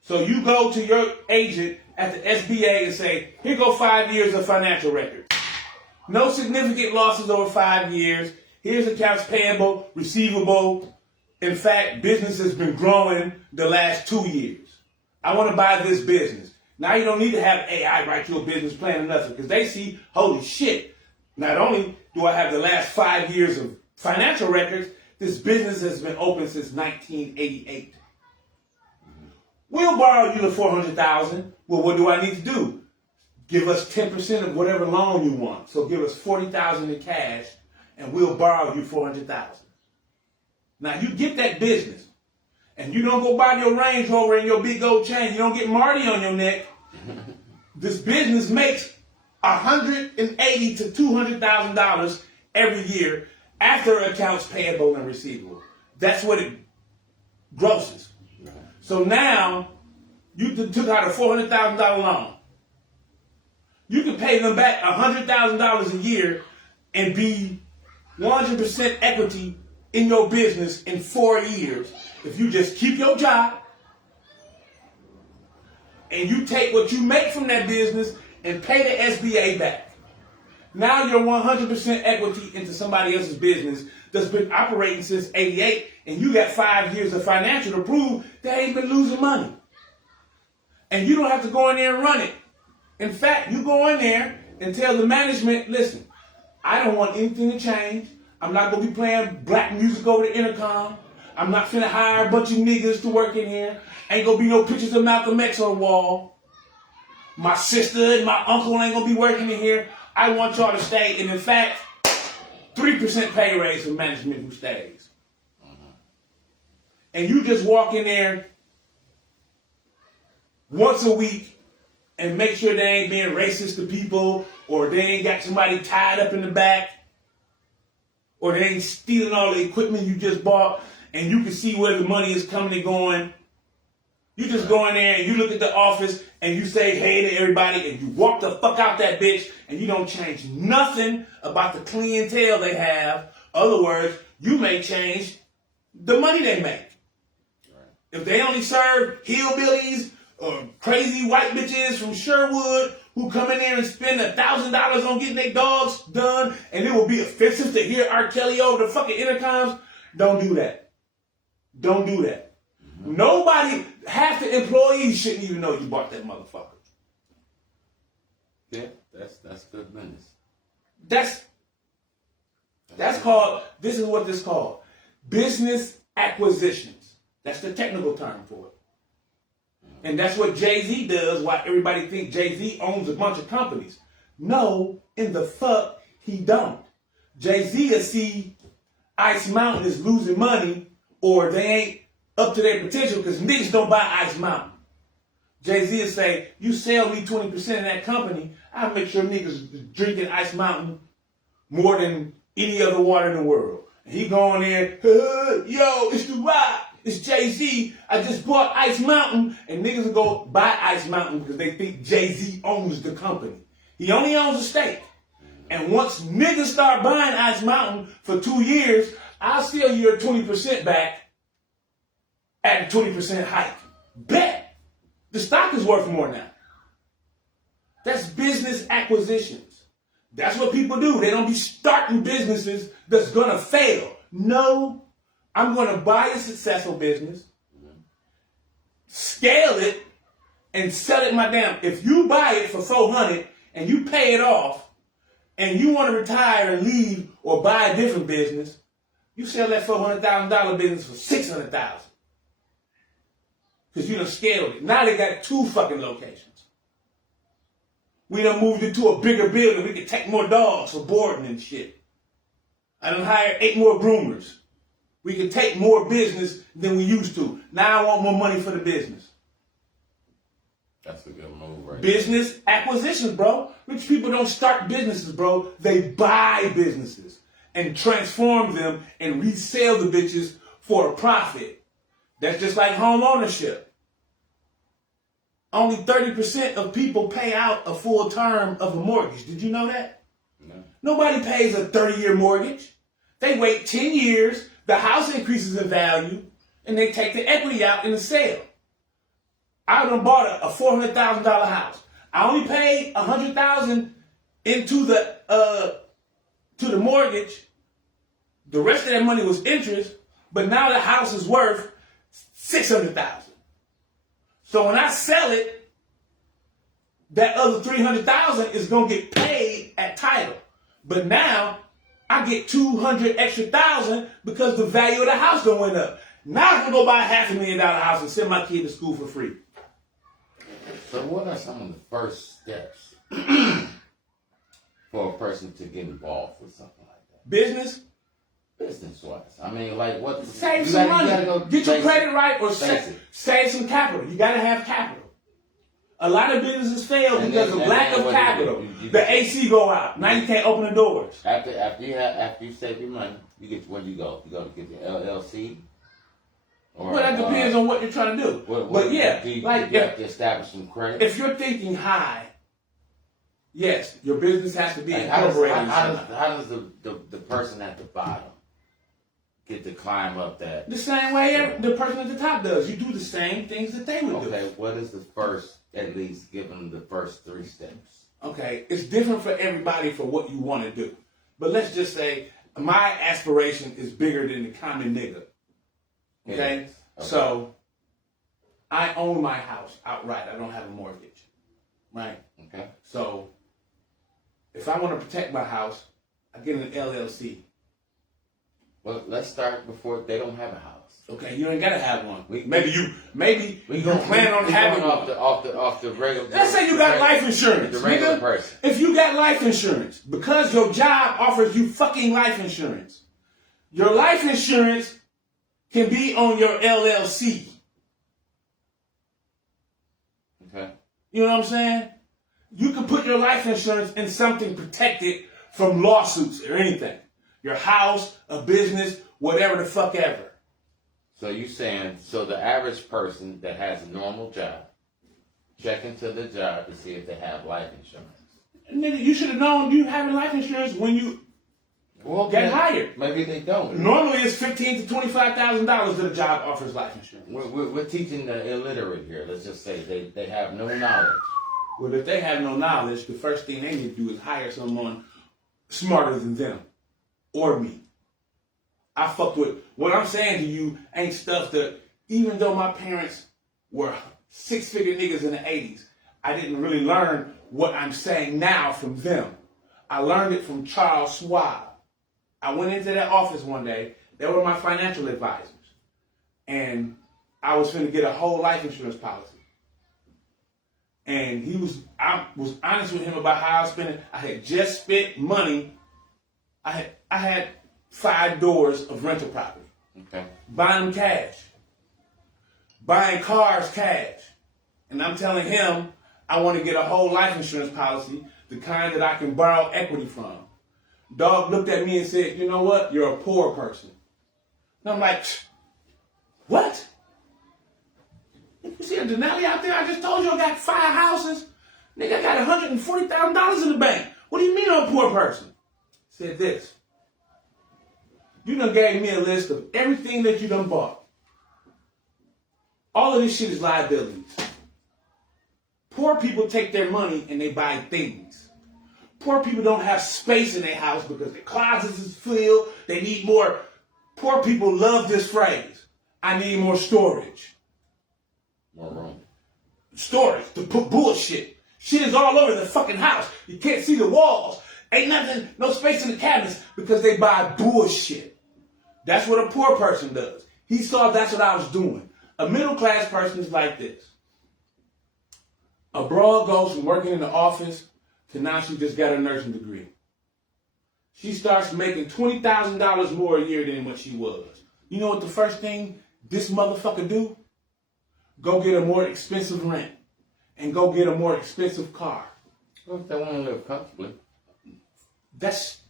So you go to your agent at the SBA and say, here go 5 years of financial records. No significant losses over 5 years. Here's accounts payable, receivable. In fact, business has been growing the last 2 years. I want to buy this business. Now you don't need to have AI write you a business plan or nothing because they see, holy shit, not only do I have the last 5 years of financial records, this business has been open since 1988. We'll borrow you the $400,000. Well, what do I need to do? Give us 10% of whatever loan you want. So give us $40,000 in cash, and we'll borrow you $400,000. Now you get that business, and you don't go buy your Range Rover and your big gold chain. You don't get Marty on your neck. This business makes $180,000 to $200,000 every year after accounts payable and receivable. That's what it grosses. So now you took out a $400,000 loan. You can pay them back $100,000 a year and be 100% equity in your business in 4 years if you just keep your job and you take what you make from that business and pay the SBA back. Now you're 100% equity into somebody else's business that's been operating since '88, and you got 5 years of financial to prove they ain't been losing money. And you don't have to go in there and run it. In fact, you go in there and tell the management, listen, I don't want anything to change. I'm not going to be playing black music over the intercom. I'm not finna hire a bunch of niggas to work in here. Ain't going to be no pictures of Malcolm X on the wall. My sister and my uncle ain't going to be working in here. I want y'all to stay. And in fact, 3% pay raise for management who stays. And you just walk in there once a week and make sure they ain't being racist to people, or they ain't got somebody tied up in the back, or they ain't stealing all the equipment you just bought, and you can see where the money is coming and going. You just go in there and you look at the office and you say hey to everybody and you walk the fuck out that bitch, and you don't change nothing about the clientele they have. Other words, you may change the money they make. If they only serve hillbillies or crazy white bitches from Sherwood who come in there and spend $1,000 on getting their dogs done, and it will be offensive to hear R. Kelly over the fucking intercoms, don't do that. Don't do that. Nobody, half the employees shouldn't even know you bought that motherfucker. Yeah, that's good business. That's called, this is what this is called, business acquisitions. That's the technical term for it. And that's what Jay-Z does, why everybody thinks Jay-Z owns a bunch of companies. No, in the fuck, he don't. Jay-Z will see Ice Mountain is losing money, or they ain't up to their potential because niggas don't buy Ice Mountain. Jay-Z will say, you sell me 20% of that company, I'll make sure niggas drinking Ice Mountain more than any other water in the world. And he go in there, yo, it's The Rock. It's Jay-Z. I just bought Ice Mountain. And niggas will go buy Ice Mountain because they think Jay-Z owns the company. He only owns a stake. And once niggas start buying Ice Mountain for 2 years, I'll sell you your 20% back at a 20% hike. Bet. The stock is worth more now. That's business acquisitions. That's what people do. They don't be starting businesses that's going to fail. No. I'm going to buy a successful business, scale it, and sell it my damn. If you buy it for $400 and you pay it off, and you want to retire and leave or buy a different business, you sell that $400,000 business for $600,000 because you done scaled it. Now they got 2 fucking locations. We done moved into a bigger building. We can take more dogs for boarding and shit. I done hired 8 more groomers. We can take more business than we used to. Now I want more money for the business. That's a good move, right? Business acquisitions, bro. Rich people don't start businesses, bro. They buy businesses and transform them and resell the bitches for a profit. That's just like home ownership. Only 30% of people pay out a full term of a mortgage. Did you know that? No. Nobody pays a 30-year mortgage. They wait 10 years, the house increases in value, and they take the equity out in the sale. I done bought a $400,000 house. I only paid $100,000 into the mortgage. The rest of that money was interest, but now the house is worth $600,000. So when I sell it, that other $300,000 is gonna get paid at title. But now I get $200,000 extra because the value of the house done went up. Now I can go buy a $500,000 house and send my kid to school for free. So what are some of the first steps for a person to get involved with something like that? Business-wise. I mean, like what? Save some money. Get your credit right or save some capital. You got to have capital. A lot of businesses fail because of lack of capital. The AC go out. Now you can't open the doors. After you save your money, you get where you go. You go to get your LLC. Well, that depends on what you're trying to do. But yeah, you have to establish some credit. If you're thinking high, yes, your business has to be incorporated. How does the person at the bottom get to climb up that? The same way the person at the top does. You do the same things that they would do. Okay, what is the first, at least give them the first 3 steps? Okay, it's different for everybody for what you want to do. But let's just say my aspiration is bigger than the common nigga. Okay? So I own my house outright. I don't have a mortgage. Right? Okay. So if I want to protect my house, I get an LLC. Well, let's start before they don't have a house. Okay, you ain't gotta have one. Maybe you plan on having one. Off the regular. Let's say you got life insurance. The regular person. If you got life insurance, because your job offers you fucking life insurance, your life insurance can be on your LLC. Okay. You know what I'm saying? You can put your life insurance in something protected from lawsuits or anything. Your house, a business, whatever the fuck ever. So you saying, so the average person that has a normal job, check into the job to see if they have life insurance. Nigga, you should have known you having life insurance when you get hired. Maybe they don't. Normally it's $15,000 to $25,000 that a job offers life insurance. We're teaching the illiterate here. Let's just say they have no knowledge. Well, if they have no knowledge, the first thing they need to do is hire someone smarter than them or me. I fucked with what I'm saying to you ain't stuff that, even though my parents were 6-figure niggas in the 80s, I didn't really learn what I'm saying now from them. I learned it from Charles Schwab. I went into that office one day. They were my financial advisors. And I was finna get a whole life insurance policy. And I was honest with him about how I was spending. I had just spent money. I had 5 doors of rental property. Okay. Buying them cash. Buying cars cash. And I'm telling him I want to get a whole life insurance policy, the kind that I can borrow equity from. Dog looked at me and said, you know what? You're a poor person. And I'm like, what? You see a Denali out there? I just told you I got 5 houses. Nigga, I got $140,000 in the bank. What do you mean I'm a poor person? Said this. You done gave me a list of everything that you done bought. All of this shit is liabilities. Poor people take their money and they buy things. Poor people don't have space in their house because their closets is filled. They need more. Poor people love this phrase. I need more storage. More room. Storage to put bullshit. Shit is all over the fucking house. You can't see the walls. Ain't nothing, no space in the cabinets because they buy bullshit. That's what a poor person does. He saw that's what I was doing. A middle class person is like this. A broad goes from working in the office to now she just got a nursing degree. She starts making $20,000 more a year than what she was. You know what the first thing this motherfucker do? Go get a more expensive rent and go get a more expensive car. Well, if they want to live comfortably. That's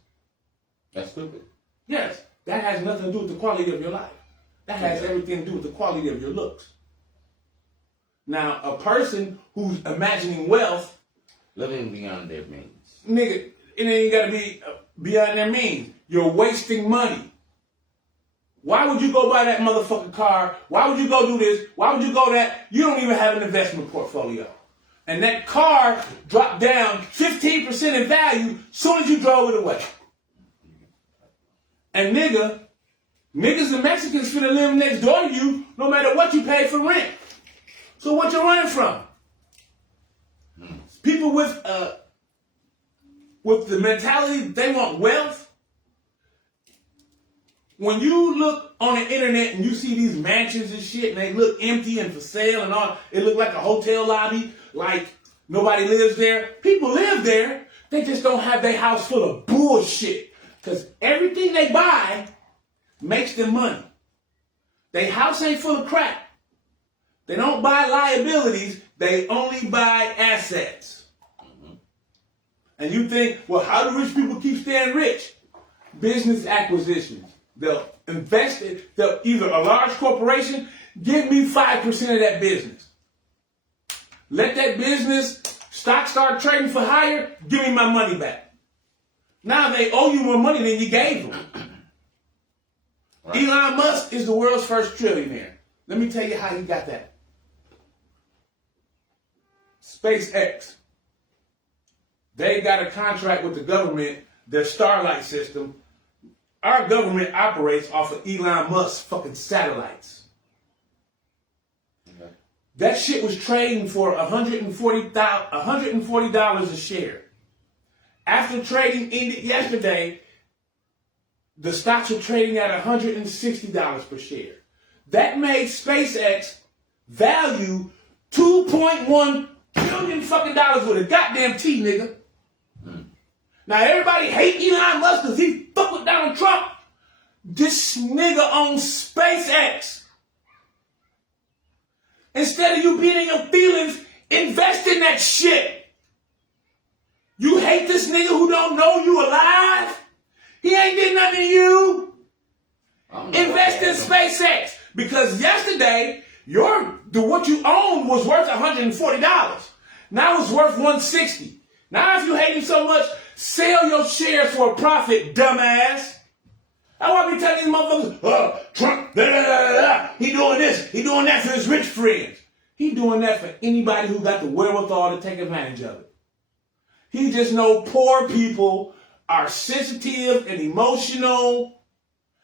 stupid. Yes, that has nothing to do with the quality of your life. That has everything to do with the quality of your looks. Now, a person who's imagining wealth, living beyond their means. Nigga, it ain't gotta be beyond their means. You're wasting money. Why would you go buy that motherfucking car? Why would you go do this? Why would you go that? You don't even have an investment portfolio. And that car dropped down 15% in value as soon as you drove it away. And niggas and Mexicans finna live next door to you no matter what you pay for rent. So what you running from? People with the mentality they want wealth. When you look on the internet and you see these mansions and shit and they look empty and for sale and all, it look like a hotel lobby, like nobody lives there. People live there. They just don't have their house full of bullshit. Because everything they buy makes them money. Their house ain't full of crap. They don't buy liabilities. They only buy assets. And you think, well, how do rich people keep staying rich? Business acquisitions. They'll invest it. They'll either a large corporation, give me 5% of that business. Let that business stock start trading for higher, give me my money back. Now they owe you more money than you gave them. Right. Elon Musk is the world's first trillionaire. Let me tell you how he got that. SpaceX. They got a contract with the government, their Starlight system. Our government operates off of Elon Musk's fucking satellites. Okay. That shit was trading for $140 a share. After trading ended yesterday, the stocks are trading at $160 per share. That made SpaceX value $2.1 billion fucking dollars with a goddamn T, nigga. Now everybody hate Elon Musk because he fuck with Donald Trump. This nigga owns SpaceX. Instead of you being in your feelings, invest in that shit. You hate this nigga who don't know you alive? He ain't did nothing to you. Invest in SpaceX. Because yesterday, what you owned was worth $140. Now it's worth $160. Now if you hate him so much, sell your shares for a profit, dumbass. That's why I be telling these motherfuckers, Trump, he doing this, he doing that for his rich friends. He doing that for anybody who got the wherewithal to take advantage of it. He just know poor people are sensitive and emotional,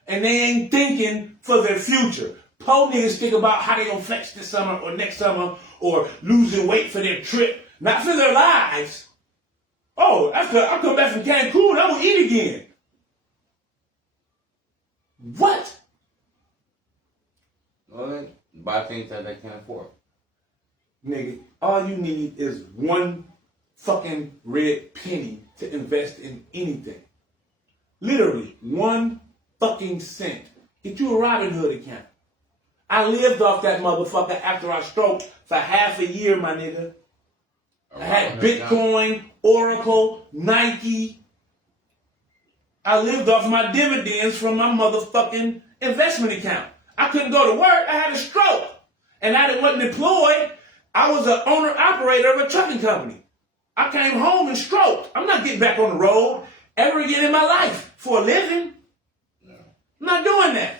and they ain't thinking for their future. Poor niggas think about how they gonna flex this summer or next summer or losing weight for their trip, not for their lives. Oh, after I come back from Cancun, I'm gonna eat again. What? Well, they buy things that they can't afford. Nigga, all you need is one fucking red penny to invest in anything. Literally, 1 fucking cent. Get you a Robinhood account. I lived off that motherfucker after I stroked for half a year, my nigga. I had Bitcoin, Oracle, Nike. I lived off my dividends from my motherfucking investment account. I couldn't go to work. I had a stroke. And I wasn't employed. I was an owner-operator of a trucking company. I came home and stroked. I'm not getting back on the road ever again in my life for a living. No. I'm not doing that.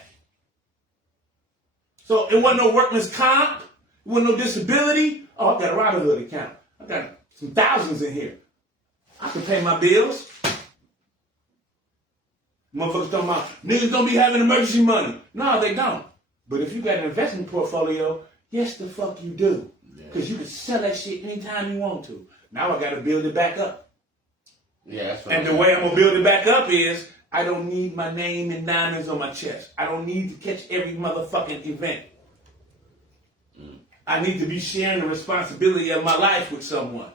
So it wasn't no workman's comp. It wasn't no disability. Oh, I got a Robinhood account. I got some thousands in here. I can pay my bills. Motherfuckers talking about niggas don't be having emergency money. No, they don't. But if you got an investment portfolio, yes, the fuck you do. Because you can sell that shit anytime you want to. Now I got to build it back up. Yeah, that's right. And the way I'm going to build it back up is I don't need my name and diamonds on my chest. I don't need to catch every motherfucking event. I need to be sharing the responsibility of my life with someone.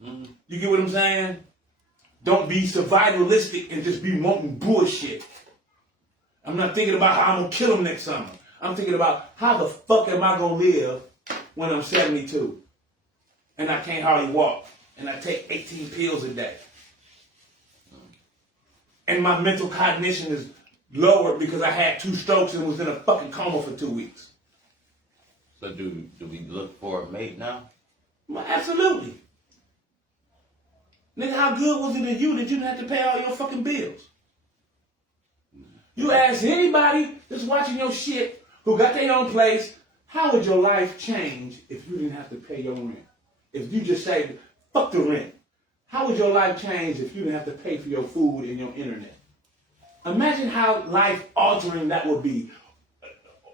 You get what I'm saying? Don't be survivalistic and just be wanting bullshit. I'm not thinking about how I'm going to kill him next summer. I'm thinking about how the fuck am I going to live when I'm 72 and I can't hardly walk and I take 18 pills a day. And my mental cognition is lowered because I had 2 strokes and was in a fucking coma for 2 weeks. So do we look for a mate now? Well, absolutely. Nigga, how good was it to you that you didn't have to pay all your fucking bills? You ask anybody that's watching your shit who got their own place, how would your life change if you didn't have to pay your rent? If you just say, fuck the rent. How would your life change if you didn't have to pay for your food and your internet? Imagine how life altering that would be.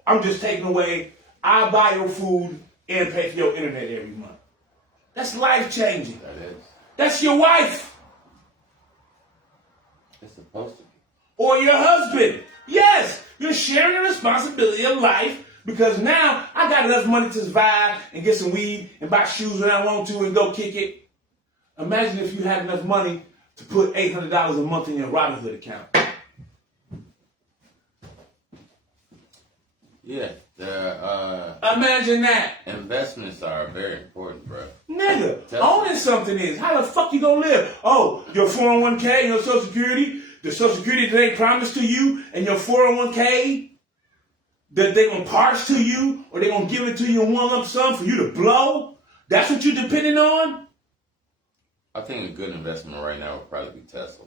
I'm just taking away, I buy your food and pay for your internet every month. That's life changing. That is. That's your wife. It's supposed to be. Or your husband. Yes, you're sharing the responsibility of life because now I got enough money to survive and get some weed and buy shoes when I want to and go kick it. Imagine if you had enough money to put $800 a month in your Robinhood account. Yeah, Imagine that. investments are very important, bro. Nigga, owning something is. How the fuck you gonna live? Oh, your 401k and your Social Security, the Social Security that they promised to you, and your 401k that they gonna parse to you, or they gonna give it to you in one lump sum for you to blow? That's what you're depending on? I think a good investment right now would probably be Tesla.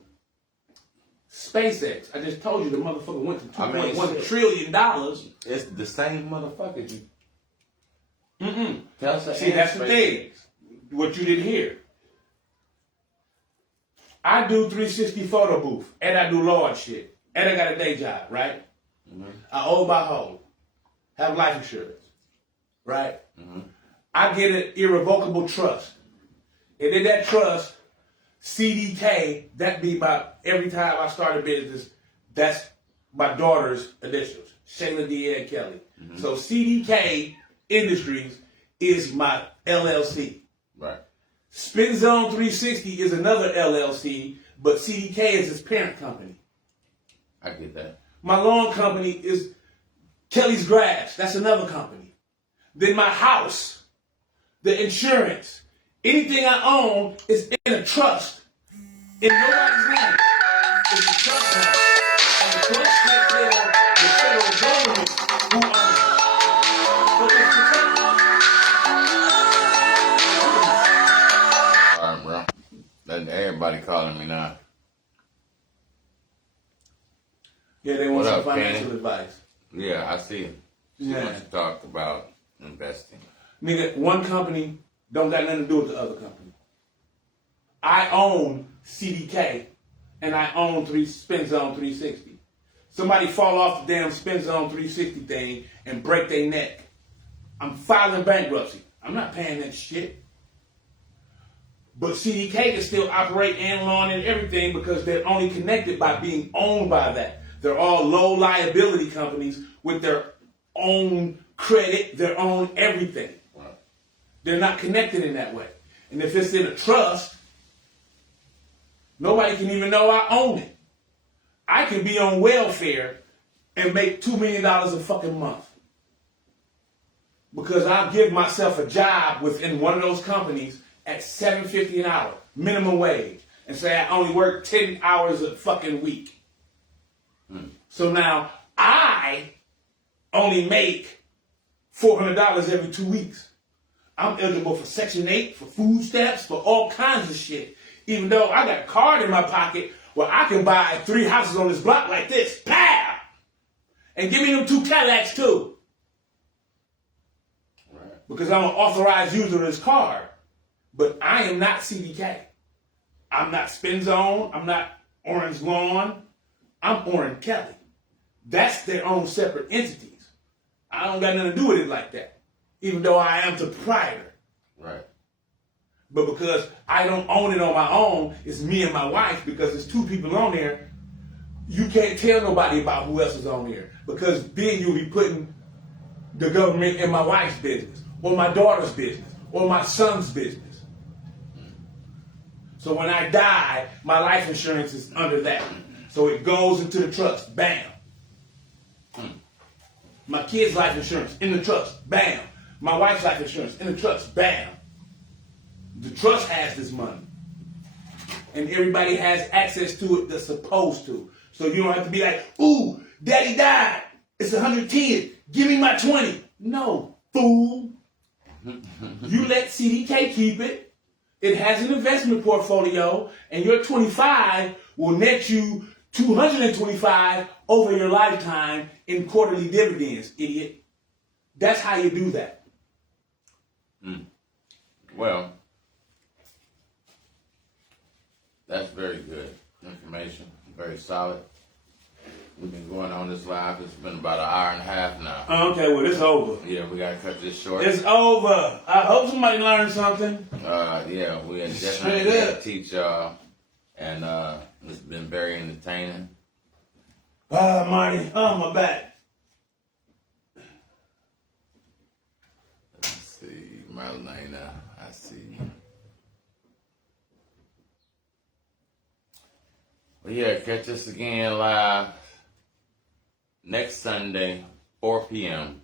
SpaceX. I just told you the motherfucker went to $2.1 shit. trillion. It's the same motherfucker. Mm-mm. Tesla. See, that's the thing. What you didn't hear. I do 360 photo booth, and I do large shit, and I got a day job, right? Mm-hmm. I own my home, have life insurance, right? Mm-hmm. I get an irrevocable trust, and in that trust, CDK, that be my, every time I start a business, that's my daughter's initials, Shayla Deanne Kelly. Mm-hmm. So CDK Industries is my LLC. Right. Spin Zone 360 is another LLC, but CDK is his parent company. I get that. My lawn company is Kelly's Grass. That's another company. Then my house, the insurance, anything I own is in a trust. In nobody's name. It's a trust now. And the trust takes care of the federal government who owns it. So it's protected. All right, bro. Everybody calling me now. Yeah, they want What some up, financial Kenny? advice. Yeah, I see it. She Yeah. wants to talk about investing. Nigga, one company don't got nothing to do with the other company. I own CDK and I own Spin Zone 360. Somebody fall off the damn Spin Zone 360 thing and break their neck. I'm filing bankruptcy. I'm not paying that shit. But CDK can still operate and lawn and everything because they're only connected by being owned by that. They're all low liability companies with their own credit, their own everything. Right. They're not connected in that way. And if it's in a trust, nobody can even know I own it. I can be on welfare and make $2 million a fucking month. Because I'll give myself a job within one of those companies at $7.50 an hour, minimum wage, and say I only work 10 hours a fucking week. So now I only make $400 every 2 weeks. I'm eligible for Section 8, for food stamps, for all kinds of shit. Even though I got a card in my pocket where I can buy 3 houses on this block like this. Pow! And give me them 2 Cadillacs too. Right. Because I'm an authorized user of this card. But I am not CDK. I'm not Spin Zone. I'm not Orange Lawn. I'm Orange Kelly. That's their own separate entities. I don't got nothing to do with it like that. Even though I am the proprietor. Right. But because I don't own it on my own, it's me and my wife, because there's 2 people on there, you can't tell nobody about who else is on there. Because then you'll be putting the government in my wife's business, or my daughter's business, or my son's business. So when I die, my life insurance is under that. So it goes into the trust. Bam. My kids' life insurance in the trust. Bam. My wife's life insurance in the trust. Bam. The trust has this money. And everybody has access to it that's supposed to. So you don't have to be like, ooh, daddy died. It's 110. Give me my 20. No, fool. You let CDK keep it. It has an investment portfolio, and your 25 will net you 225 over your lifetime in quarterly dividends, idiot. That's how you do that. Well, that's very good information. Very solid. We've been going on this live. It's been about an hour and a half now. Okay, well, it's over. Yeah, we gotta cut this short. It's over. I hope somebody learned something. Yeah, we definitely Straight got up. to teach y'all, and it's been very entertaining. Marty, my back. Let's see, Marlena, I see. Well, yeah, catch us again live next Sunday, 4 p.m.